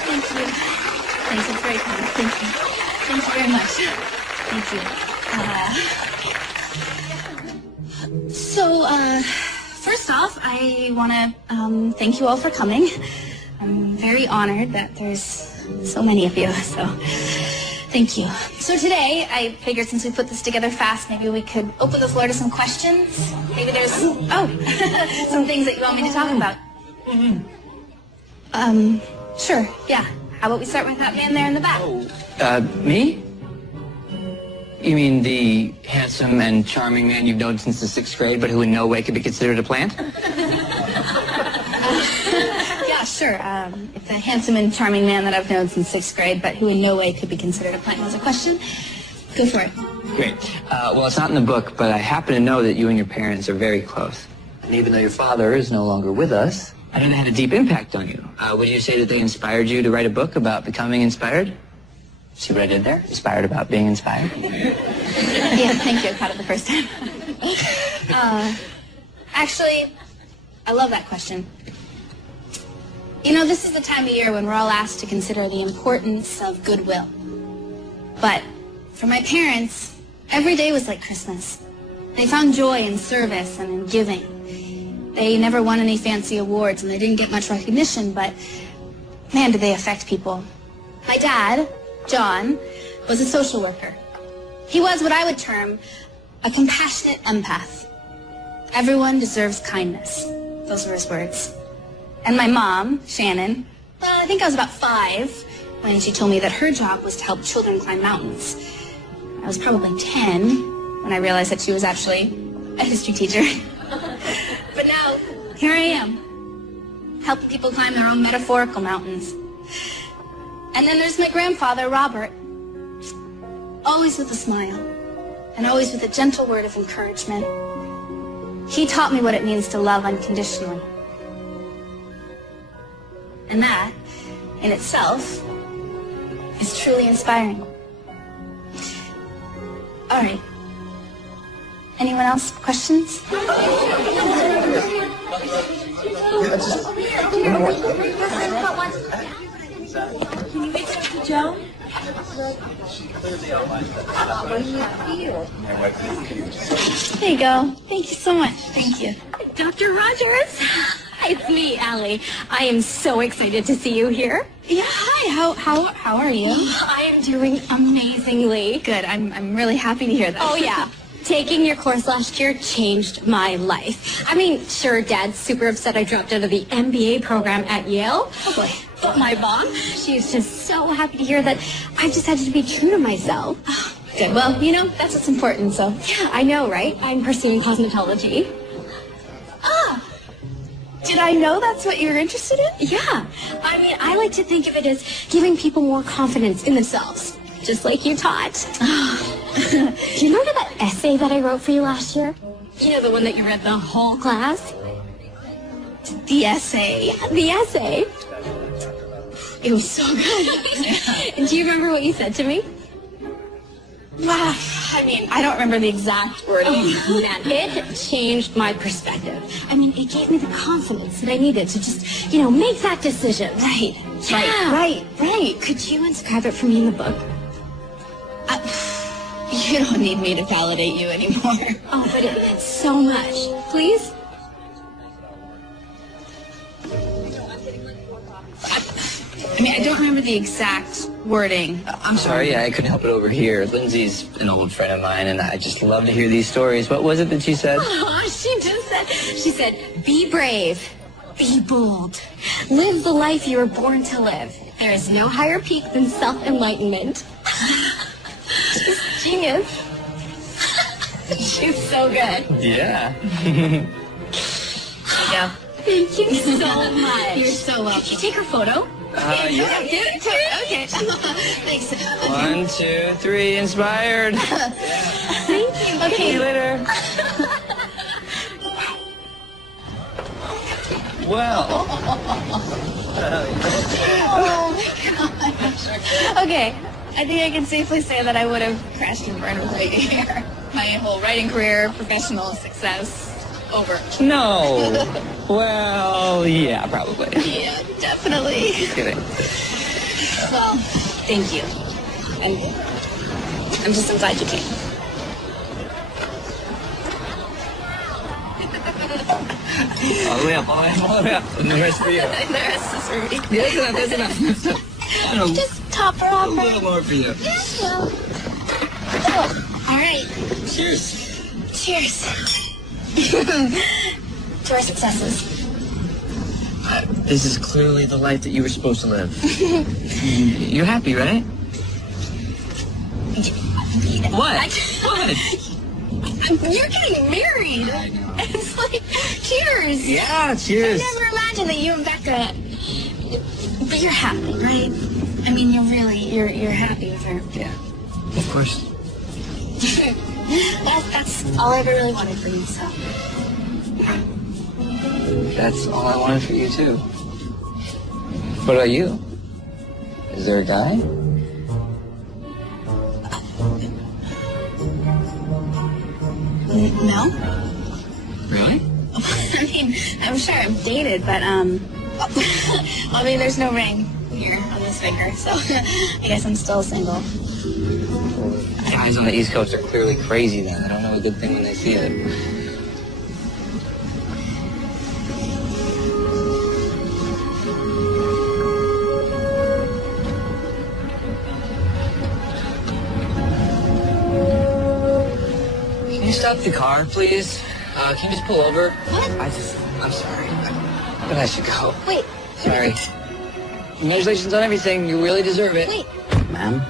Thank you. Thanks, it's very kind. Thank you. Thank you very much. Thank you. First off, I want to thank you all for coming. I'm very honored that there's so many of you, so thank you. So today, I figured since we put this together fast, maybe we could open the floor to some questions. Maybe there's, some things that you want me to talk about. Sure, yeah. How about we start with that man there in the back? Me? You mean the handsome and charming man you've known since the 6th grade, but who in no way could be considered a plant? Yeah, sure. If the handsome and charming man that I've known since 6th grade, but who in no way could be considered a plant was a question, go for it. Great. Well, it's not in the book, but I happen to know that you and your parents are very close. And even though your father is no longer with us, I know they had a deep impact on you. Would you say that they inspired you to write a book about becoming inspired? See what I did there? Inspired about being inspired? Yeah, thank you. I caught it the first time. Actually, I love that question. You know, this is the time of year when we're all asked to consider the importance of goodwill. But for my parents, every day was like Christmas. They found joy in service and in giving. They never won any fancy awards and they didn't get much recognition, but man, did they affect people. My dad, John, was a social worker. He was what I would term a compassionate empath. Everyone deserves kindness. Those were his words. And my mom, Shannon, I think I was about 5 when she told me that her job was to help children climb mountains. I was probably 10 when I realized that she was actually a history teacher. But now, here I am, helping people climb their own metaphorical mountains. And then there's my grandfather, Robert, always with a smile, and always with a gentle word of encouragement. He taught me what it means to love unconditionally. And that, in itself, is truly inspiring. All right. Anyone else? Questions? Can you reach out to Joe? There you go. Thank you so much. Thank you. Dr. Rogers? Hi, it's me, Allie. I am so excited to see you here. Yeah, hi. How are you? I am doing amazingly. Good. I'm really happy to hear that. Oh, yeah. Taking your course last year changed my life. I mean, sure, Dad's super upset I dropped out of the MBA program at Yale. Oh boy. But my mom, she's just so happy to hear that I've decided to be true to myself. Good. Well, you know, that's what's important, so. Yeah, I know, right? I'm pursuing cosmetology. Ah! Did I know that's what you were interested in? Yeah. I mean, I like to think of it as giving people more confidence in themselves. Just like you taught. Do you remember that essay that I wrote for you last year? You know, the one that you read the whole class? The essay. The essay. It was so good. And do you remember what you said to me? Wow. I mean, I don't remember the exact wording. Oh, man, it changed my perspective. I mean, it gave me the confidence that I needed to just, you know, make that decision. Right. Yeah. Right. Could you inscribe it for me in the book? You don't need me to validate you anymore. Oh, but it meant so much. Please? I mean, I don't remember the exact wording. I'm sorry, I couldn't help it over here. Lindsay's an old friend of mine, and I just love to hear these stories. What was it that she said? Oh, she said, be brave, be bold, live the life you were born to live. There is no higher peak than self-enlightenment. She's genius. She's so good. Yeah. Yeah. Thank you so much. You're so welcome. Did you take her photo? Yeah. Okay. Thanks. 1, 2, 3, inspired. Thank you. Okay. See you later. Well. Oh my gosh. Okay. I think I can safely say that I would have crashed and burned right here. My whole writing career, professional success, over. No. Well, yeah, probably. Yeah, definitely. Just kidding. Well, thank you. And I'm just so glad you came. All the way up, all the way up. And the rest for you. The rest is for me. Yeah, that's enough. I don't know. Just top her off. A little more for you. Yeah, well. Oh, all right. Cheers. Cheers. To our successes. This is clearly the life that you were supposed to live. You're happy, right? What? What? You're getting married. It's like, cheers. Yeah, cheers. I never imagined that you and Becca. But you're happy, right? I mean, you're happy with her. Yeah, of course. That's all I ever really wanted for you, so. That's all I wanted for you, too. What about you? Is there a guy? No. Really? I mean, I'm sure I've dated, but, I mean, there's no ring here on this finger, so I guess I'm still single. Guys on the East Coast are clearly crazy then. They don't know a good thing when they see it. Can you stop the car, please? Can you just pull over? What? I'm sorry. But I should go. Wait. Sorry. Congratulations on everything. You really deserve it. Wait. Ma'am?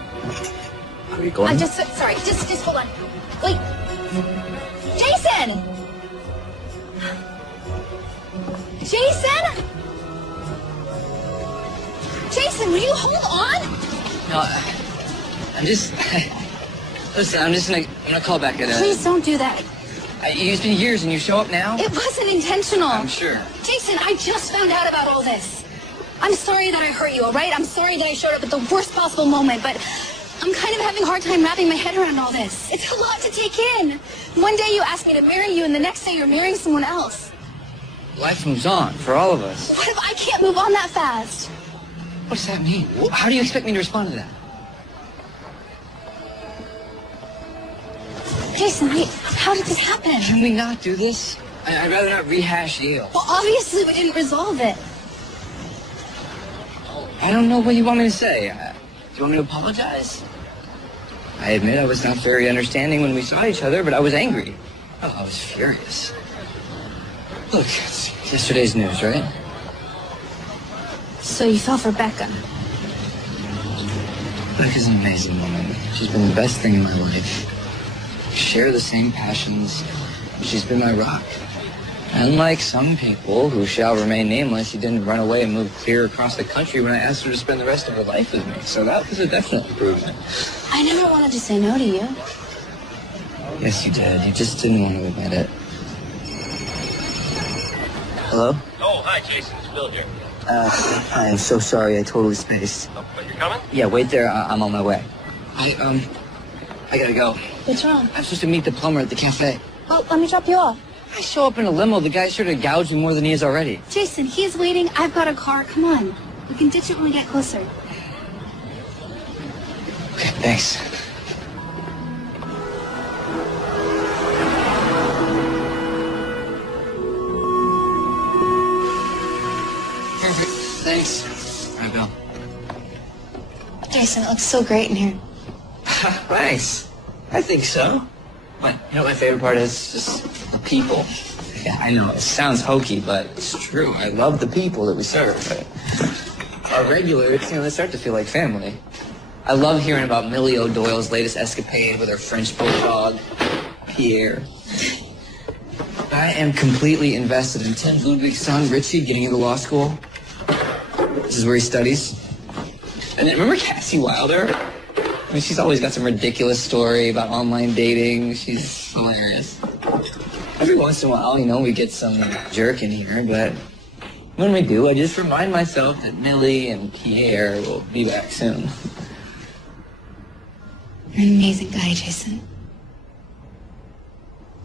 Are you going? Sorry, just hold on. Wait. Jason! Jason! Jason, will you hold on? No, I'm just... Listen, I'm gonna call back at Please don't do that. It's been years and you show up now? It wasn't intentional. I'm sure. Jason, I just found out about all this. I'm sorry that I hurt you, all right? I'm sorry that I showed up at the worst possible moment, but I'm kind of having a hard time wrapping my head around all this. It's a lot to take in. One day you ask me to marry you, and the next day you're marrying someone else. Life moves on for all of us. What if I can't move on that fast? What does that mean? How do you expect me to respond to that? Jason, how did this happen? Can we not do this? I'd rather not rehash Yale. Well, obviously we didn't resolve it. I don't know what you want me to say. Do you want me to apologize? I admit I was not very understanding when we saw each other, but I was angry. Oh, I was furious. Look, it's yesterday's news, right? So you fell for Becca. Becca's an amazing woman. She's been the best thing in my life. We share the same passions. She's been my rock. Unlike some people who shall remain nameless, she didn't run away and move clear across the country when I asked her to spend the rest of her life with me. So that was a definite improvement. I never wanted to say no to you. Yes, you did. You just didn't want to admit it. Hello? Oh, hi, Jason. It's Bill here. Hi, I'm so sorry. I totally spaced. Oh, but you're coming? Yeah, wait there. I'm on my way. I gotta go. What's wrong? I'm supposed to meet the plumber at the cafe. Well, let me drop you off. I show up in a limo. The guy's sure to gouge me more than he is already. Jason, he's waiting. I've got a car. Come on. We can ditch it when we get closer. Okay, thanks. Perfect. Thanks. All right, Bill. Jason, it looks so great in here. Nice. I think so. What? You know what my favorite part is? Just the people. Yeah, I know. It sounds hokey, but it's true. I love the people that we serve. But our regulars, they start to feel like family. I love hearing about Millie O'Doyle's latest escapade with her French bulldog, Pierre. I am completely invested in Tim Ludwig's son, Richie, getting into law school. This is where he studies. And then remember Cassie Wilder? I mean, she's always got some ridiculous story about online dating. She's hilarious. Every once in a while, we get some jerk in here, but when we do, I just remind myself that Millie and Pierre will be back soon. You're an amazing guy, Jason.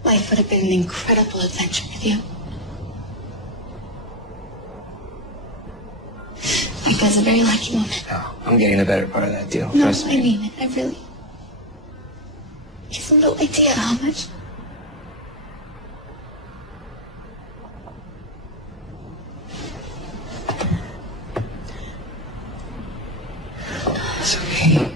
Life would have been an incredible adventure with you. Becca's a very lucky woman. Oh, I'm getting the better part of that deal. No, Trust me. I mean it. I really... You have no idea how much... It's okay.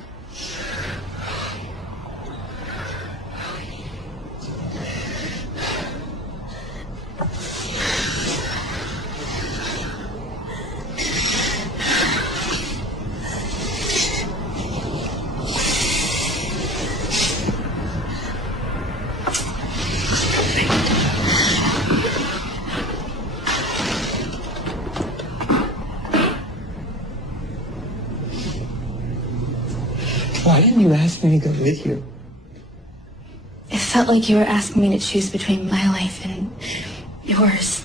Why didn't you ask me to go with you? It felt like you were asking me to choose between my life and yours.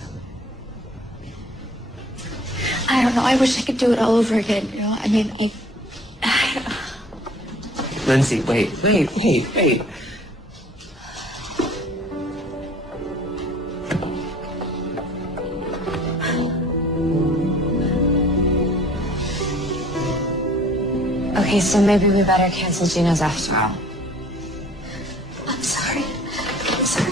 I don't know. I wish I could do it all over again, I mean, Lindsay, wait. Okay, so maybe we better cancel Gina's after all. I'm sorry. I'm sorry.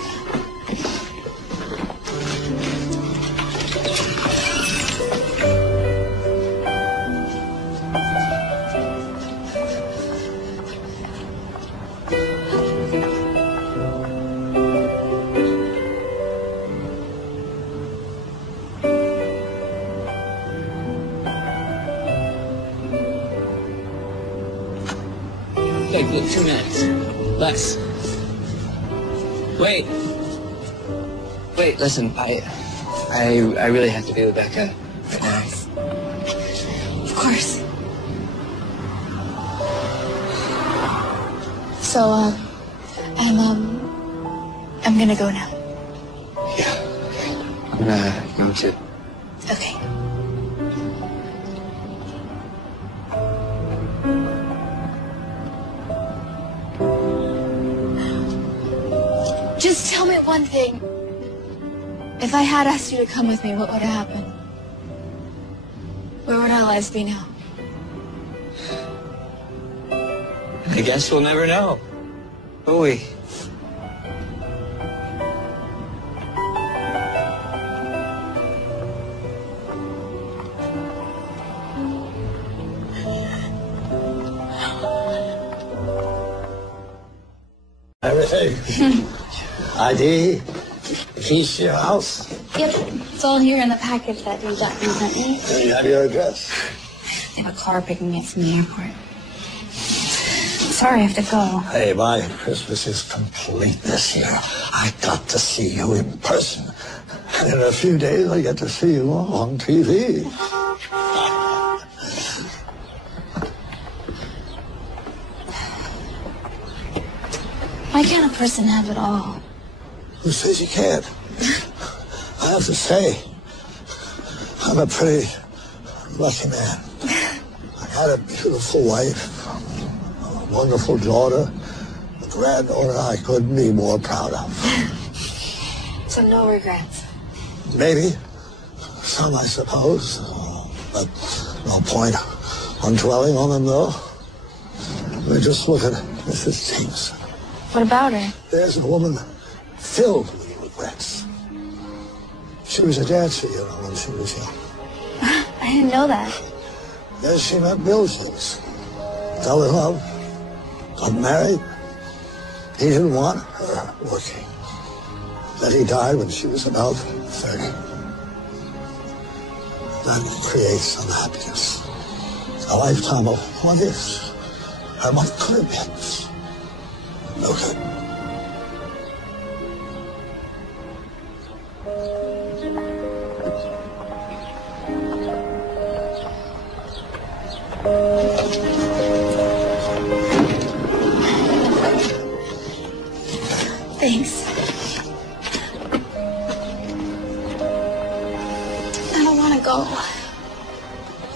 Okay, good. 2 minutes. Less. Wait, listen, I really have to be with Becca right now. Of course. So, I'm gonna go now. Yeah, I'm gonna go too. Okay. Just tell me one thing. If I had asked you to come with me, what would have happened? Where would our lives be now? I guess we'll never know, will we? everything. ID, keys to your house. Yep, it's all here in the package that you got me sent me. And you have your address. I have a car picking me up from the airport. Sorry, I have to go. Hey, my Christmas is complete this year. I got to see you in person. And in a few days, I get to see you on TV. Why can't a person have it all? Who says you can't? I have to say, I'm a pretty lucky man. I had a beautiful wife, a wonderful daughter, a granddaughter I couldn't be more proud of. So no regrets. Maybe. Some, I suppose. But no point on dwelling on them, though. I mean, just look at Mrs. Jameson. What about her? There's a woman filled with regrets. She was a dancer, you know, when she was young. I didn't know that. Then she met Bill Jameson. Fell in love. Got married. He didn't want her working. Then he died when she was about 30. That creates unhappiness. A lifetime of what ifs and what could have been. No good. Thanks. I don't want to go.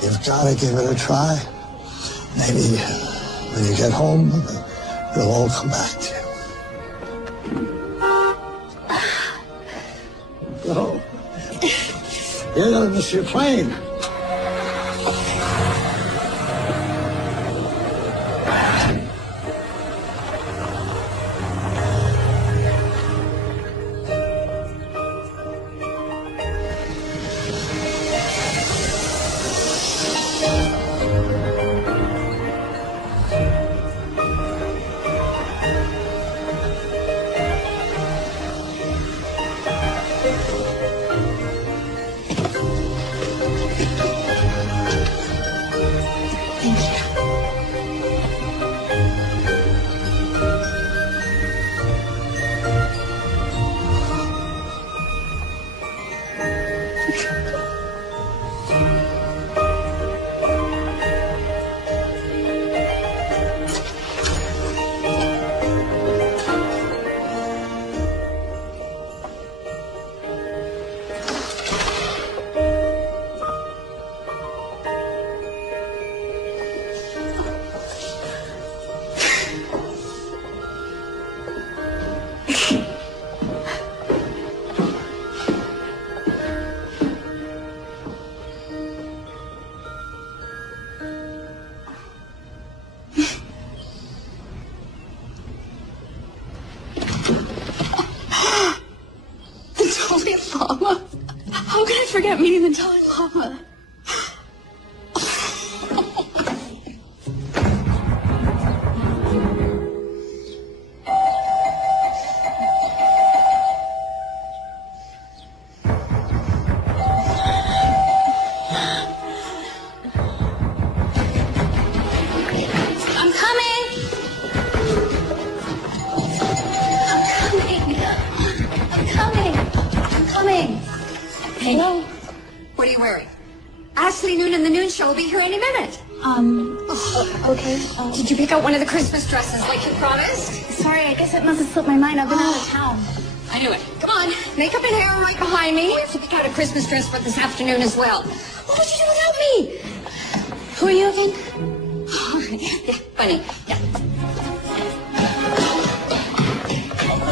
You've got to give it a try. Maybe when you get home, it'll all come back to you. No. You're going to miss your plane. Llama? How can I forget meeting the Dalai Lama? I'm coming. Hello? What are you wearing? Ashley Noon and the Noon Show will be here any minute. Okay. Did you pick out one of the Christmas dresses like you promised? Sorry, I guess it must have slipped my mind. I've been out of town. I knew it. Come on, makeup and hair are right behind me. We have to pick out a Christmas dress for this afternoon as well. What would you do without me? Who are you again? Yeah, funny. Yeah.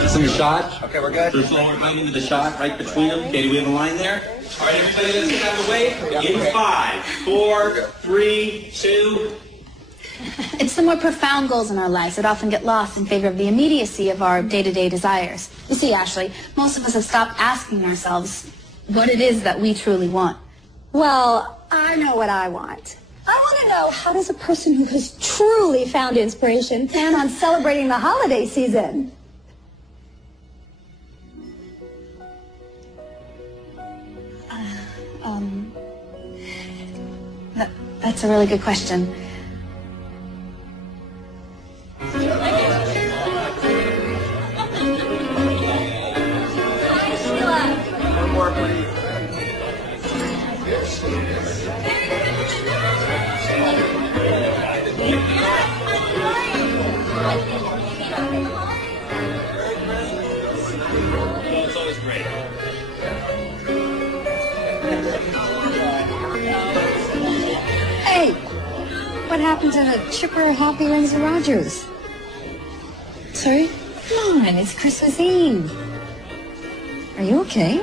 It's in the shot. Okay, we're good. First one, we're going into the shot right between them. Okay, do we have a line there? All right, everybody, let's get out of the way. In 5, 4, 3, 2. It's the more profound goals in our lives that often get lost in favor of the immediacy of our day-to-day desires. You see, Ashley, most of us have stopped asking ourselves what it is that we truly want. Well, I know what I want. I want to know, how does a person who has truly found inspiration plan on celebrating the holiday season? That's a really good question. One more, please. It's always great. Hey, what happened to the chipper, happy Lindsay Rogers? Sorry? Come on, it's Christmas Eve. Are you okay?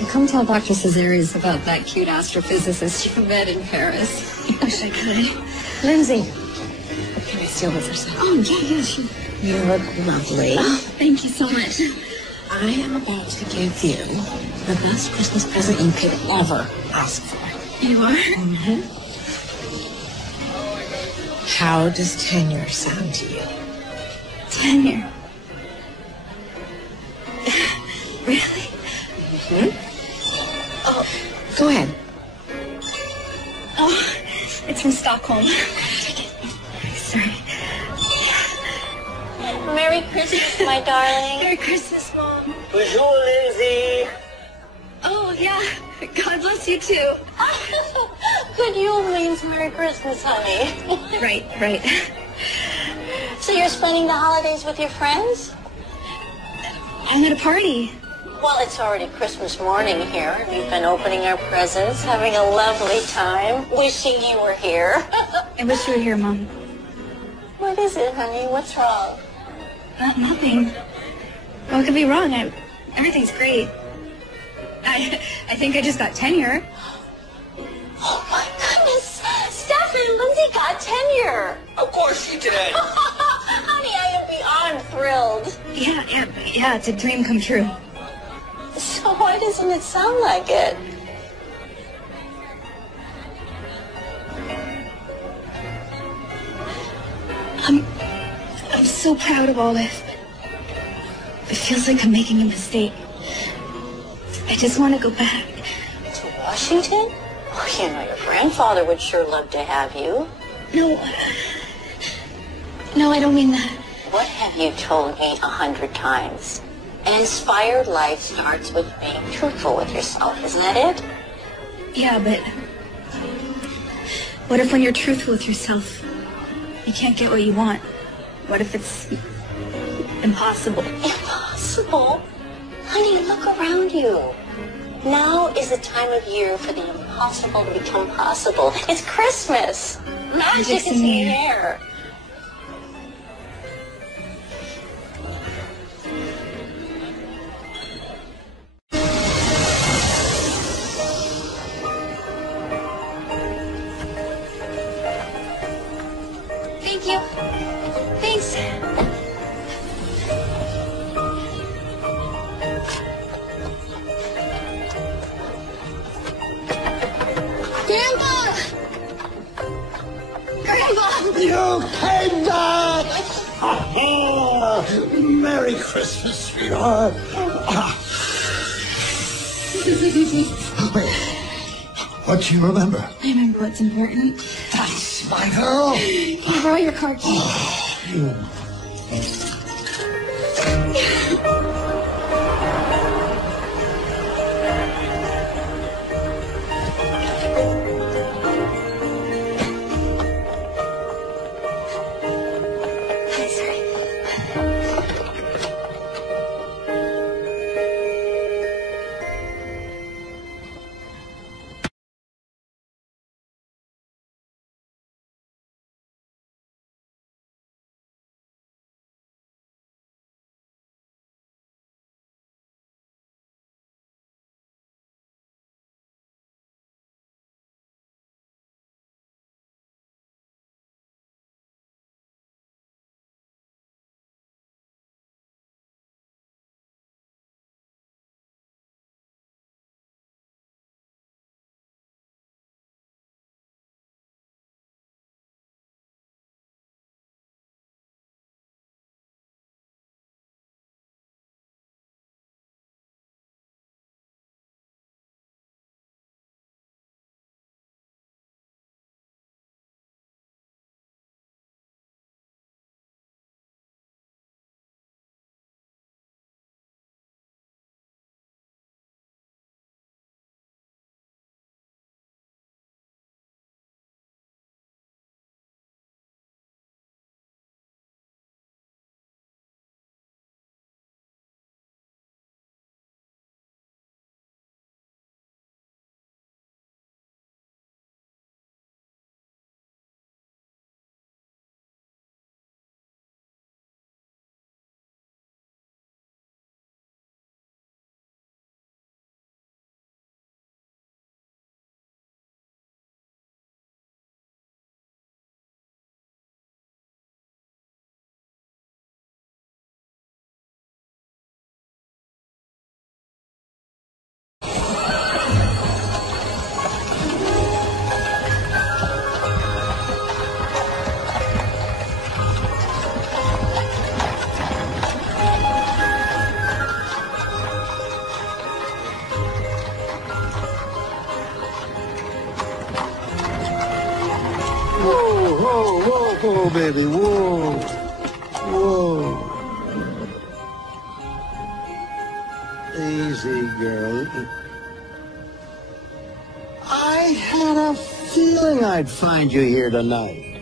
Well, come tell Dr. Cazares about that cute astrophysicist you met in Paris. I wish I could. Lindsay, can I steal this or something? Oh, yeah, sure. You look lovely. Oh, thank you so much. I am about to give you the best Christmas present you could ever ask for. You are? Mm-hmm. How does tenure sound to you? Tenure. Really? Mm-hmm. Oh, go ahead. Oh, it's from Stockholm. Sorry. Merry Christmas, my darling. Merry Christmas, Mom. Bonjour, Lindsay. Oh, yeah. God bless you, too. Good Yule means Merry Christmas, honey. Right. So you're spending the holidays with your friends? I'm at a party. Well, it's already Christmas morning here. You've been opening our presents, having a lovely time, wishing you were here. I wish you were here, Mom. What is it, honey? What's wrong? Nothing. What could be wrong? Everything's great. I think I just got tenure. Oh, my goodness. Stefan, Lindsay got tenure. Of course she did. Honey, I am beyond thrilled. Yeah, it's a dream come true. So why doesn't it sound like it? I'm so proud of all this. It feels like I'm making a mistake. I just want to go back. To Washington? Oh, you know, your grandfather would sure love to have you. No, I don't mean that. What have you told me 100 times? An inspired life starts with being truthful with yourself, isn't that it? Yeah, but what if when you're truthful with yourself, you can't get what you want? What if it's impossible? Impossible? Honey, look around you. Now is the time of year for the impossible to become possible. It's Christmas. Magic is in the air. Thank you. Thanks. Grandpa! You came back! Merry Christmas, sweetheart. Wait, what do you remember? I remember what's important. That's my girl. Can I borrow your car key? You Whoa, baby, whoa. Whoa. Easy, girl. I had a feeling I'd find you here tonight.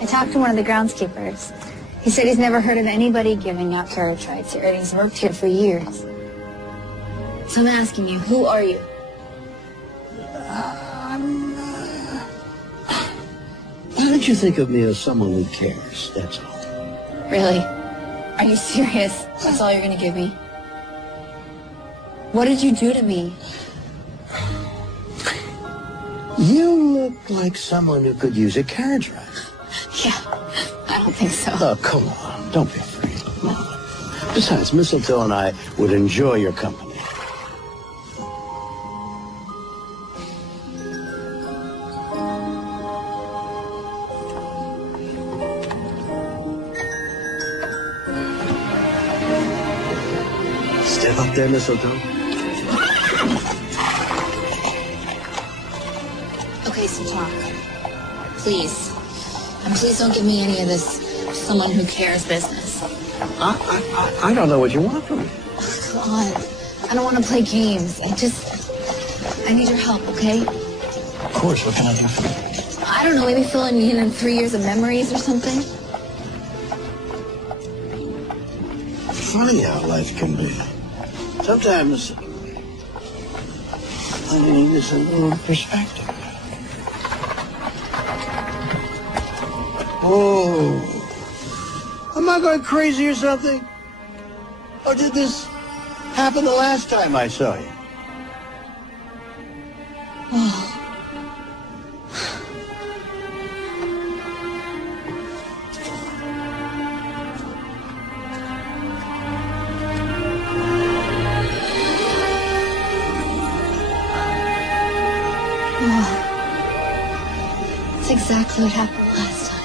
I talked to one of the groundskeepers. He said he's never heard of anybody giving out carriage rides here, and he's worked here for years. So I'm asking you, who are you? Why don't you think of me as someone who cares, that's all. Really? Are you serious? That's all you're gonna give me? What did you do to me? You look like someone who could use a carriage ride. Yeah, I don't think so. Oh, come on. Don't be afraid. No. Besides, Mistletoe and I would enjoy your company. Step up there, Mistletoe. Okay, so talk. Please. And please don't give me any of this someone who cares business. I don't know what you want from me. Oh, come on. I don't want to play games. I need your help, okay? Of course, what can I do for you? I don't know, maybe filling me in 3 years of memories or something. Funny how life can be. Sometimes I need is a little perspective. Oh, am I going crazy or something? Or did this happen the last time I saw you? Oh. That's exactly what happened last time.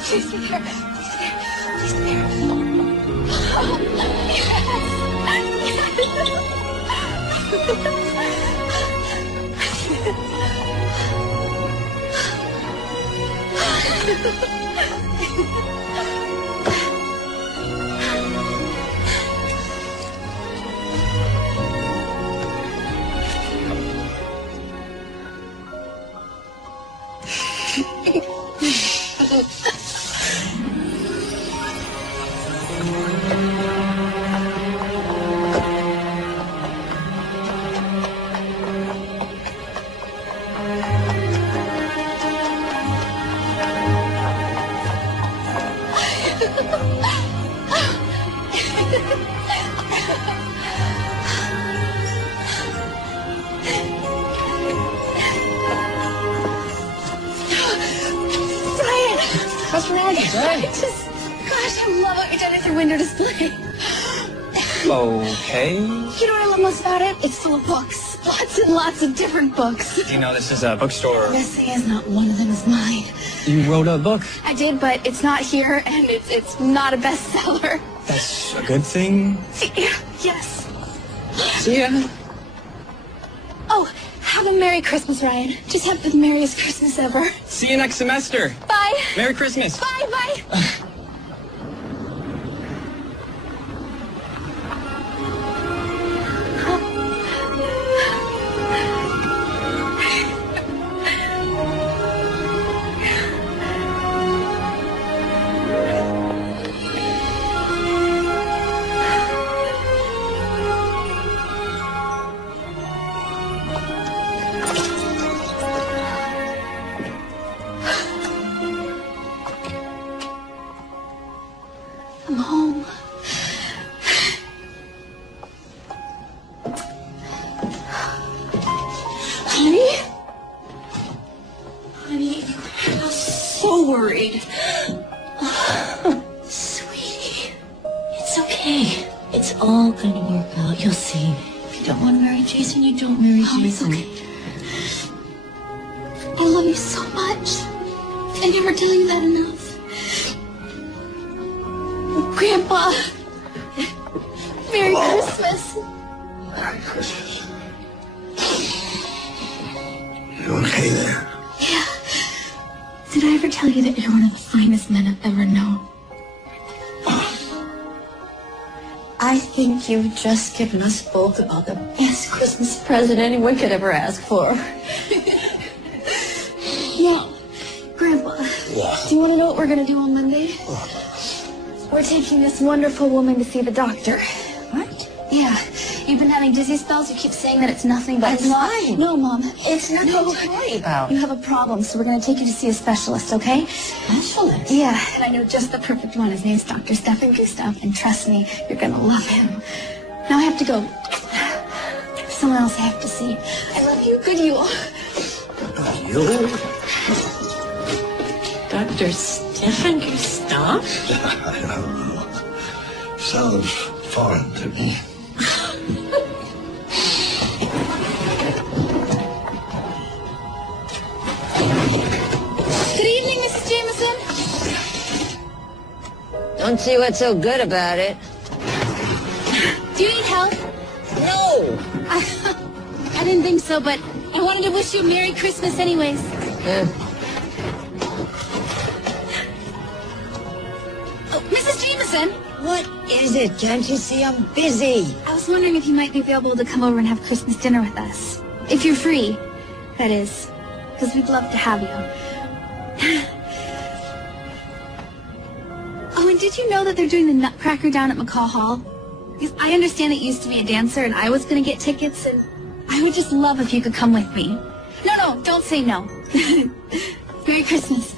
She's there. She's there. She's there. Oh, What's wrong with you? Gosh, I love what you've done with your window display. Okay. You know what I love most about it? It's full of books. Lots and lots of different books. Do you know this is a bookstore? This thing is not one of them is mine. You wrote a book? I did, but it's not here, and it's not a bestseller. That's a good thing? Yes. See ya. Oh, have a Merry Christmas, Ryan. Just have the merriest Christmas ever. See you next semester. Bye. Merry Christmas. Bye, bye. I'm home. Honey? Honey, I was so worried. Sweetie, it's okay. It's all going to work out. You'll see. If you don't want to marry Jason, you don't marry Jason. It's okay. I love you so much. I never tell you that enough. Grandpa. Merry Christmas. Merry Christmas. You okay there? Yeah. Did I ever tell you that you're one of the finest men I've ever known? I think you've just given us both about the best Christmas present anyone could ever ask for. Now, Grandpa, do you want to know what we're going to do on Monday? We're taking this wonderful woman to see the doctor. What? Yeah. You've been having dizzy spells. You keep saying that it's nothing, but it's not. No, Mom. It's nothing to worry about. You have a problem, so we're going to take you to see a specialist, okay? Specialist? Yeah, and I know just the perfect one. His name's Dr. Stefan Gustav, and trust me, you're going to love him. Now I have to go. There's someone else I have to see. I love you. Good you. You? Dr. Stefan Gustav? I don't know. Sounds foreign to me. Good evening, Mrs. Jameson. Don't see what's so good about it. Do you need help? No. I didn't think so, but I wanted to wish you a Merry Christmas anyways. Oh, Mrs. Jameson! What is it? Can't you see I'm busy? I was wondering if you might be available to come over and have Christmas dinner with us. If you're free, that is. Because we'd love to have you. Oh, and did you know that they're doing the Nutcracker down at McCaw Hall? Because I understand that you used to be a dancer and I was going to get tickets, and I would just love if you could come with me. No, don't say no. Merry Christmas.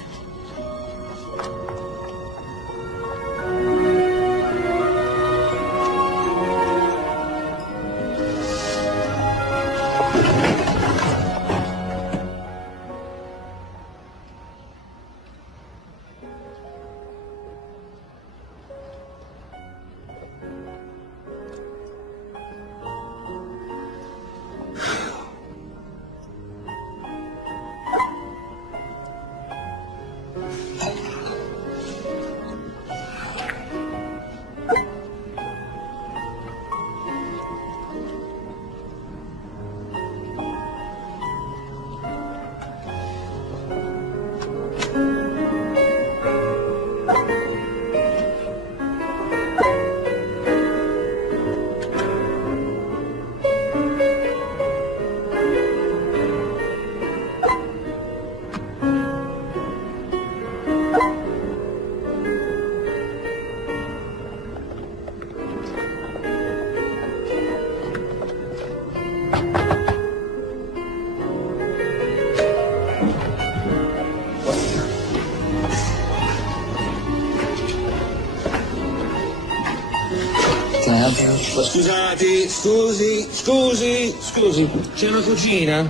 Scusi, c'è una cucina?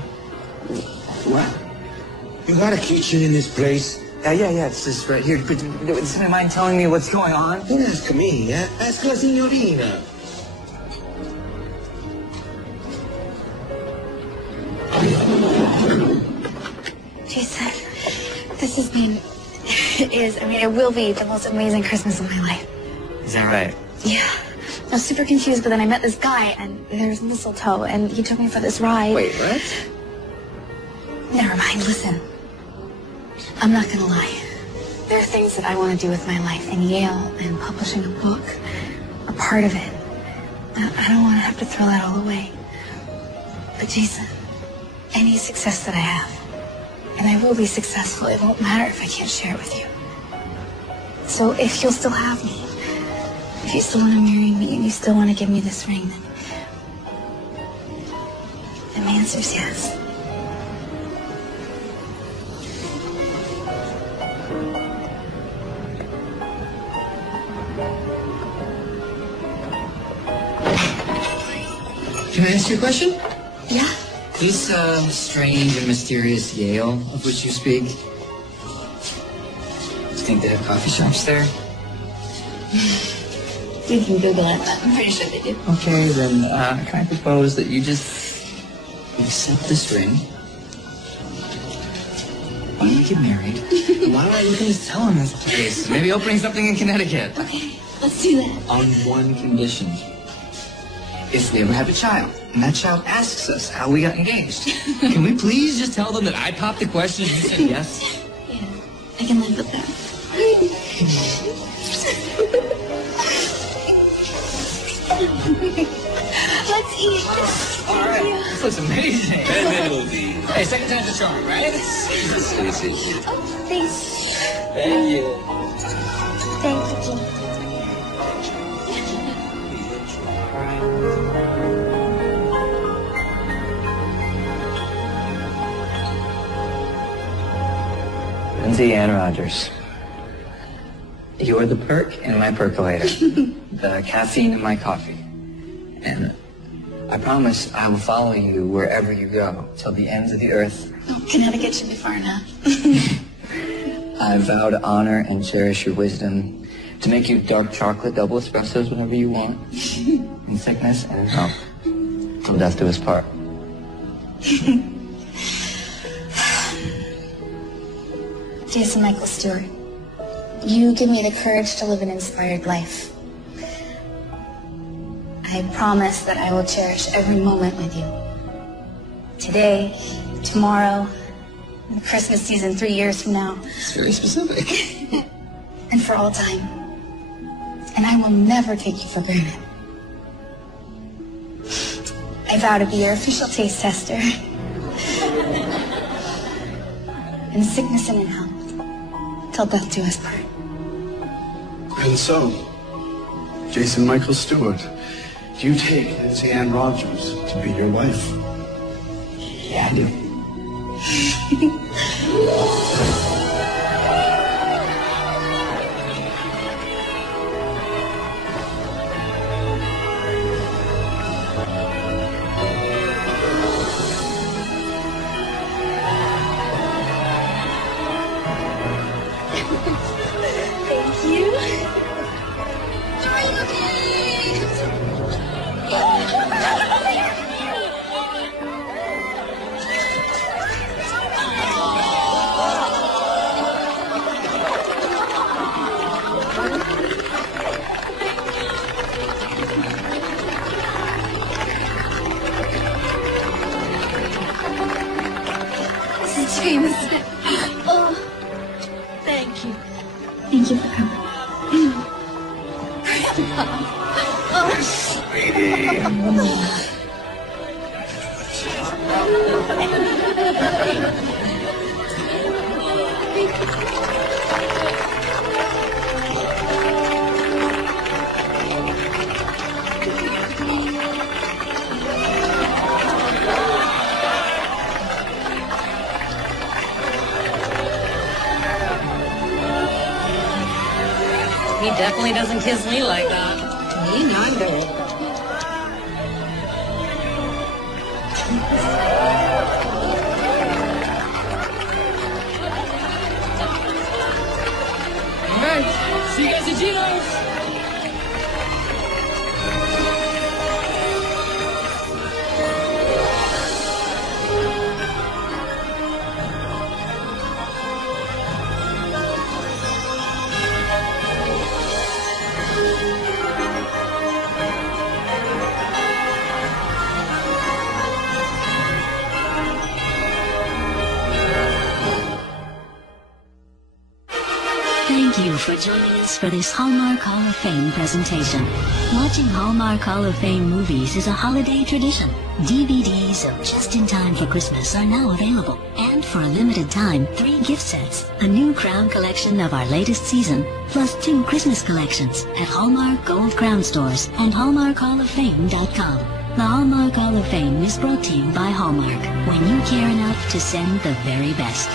What? You got a kitchen in this place? Yeah, it's just right here. But does somebody mind telling me what's going on? Don't ask me, eh? Ask la signorina. Jason, this has been, it will be the most amazing Christmas of my life. Is that right? Yeah. I was super confused, but then I met this guy, and there's mistletoe, and he took me for this ride. Wait, what? Never mind, listen. I'm not gonna lie. There are things that I want to do with my life, and Yale and publishing a book are part of it. I don't want to have to throw that all away. But Jason, any success that I have, and I will be successful, it won't matter if I can't share it with you. So if you'll still have me, if you still want to marry me and you still want to give me this ring, then my answer's yes. Can I ask you a question? Yeah? This strange and mysterious Yale of which you speak, do you think they have coffee shops there? We can Google it, but I'm pretty sure they do. Okay, then can I propose that you just accept this ring? Why don't you get married? Why don't you just tell him this place? Maybe opening something in Connecticut. Okay, let's do that. On one condition. If we ever have a child, and that child asks us how we got engaged, can we please just tell them that I popped the question and you said yes? Yeah, I can live with that. Let's eat. All right. This looks amazing. Hey, second time's a charm, right? Oh, thanks. Thank you. Thank you, Jim. Lindsay Ann Rogers. You're the perk in my percolator, the caffeine in my coffee. And I promise I will follow you wherever you go, till the ends of the earth. Oh, Connecticut should be far enough. I vow to honor and cherish your wisdom, to make you dark chocolate double espressos whenever you want, in sickness and in health, till death do us part. Jason Michael Stewart, you give me the courage to live an inspired life. I promise that I will cherish every moment with you. Today, tomorrow, and the Christmas season 3 years from now. It's very specific. And for all time. And I will never take you for granted. I vow to be your official taste tester. In sickness and in health. Till death do us part. And so, Jason Michael Stewart, do you take Lindsay Ann Rogers to be your wife? Yeah, I do. Thank you. James. Oh, thank you. Thank you for coming. Oh, sweetie. He definitely doesn't kiss me like that. Me neither. All right. See you guys at Gino's. Thank you for joining us for this Hallmark Hall of Fame presentation. Watching Hallmark Hall of Fame movies is a holiday tradition. DVDs of Just in Time for Christmas are now available. And for a limited time, 3 gift sets, a new crown collection of our latest season, plus 2 Christmas collections at Hallmark Gold Crown Stores and HallmarkHallOfFame.com. The Hallmark Hall of Fame is brought to you by Hallmark, when you care enough to send the very best.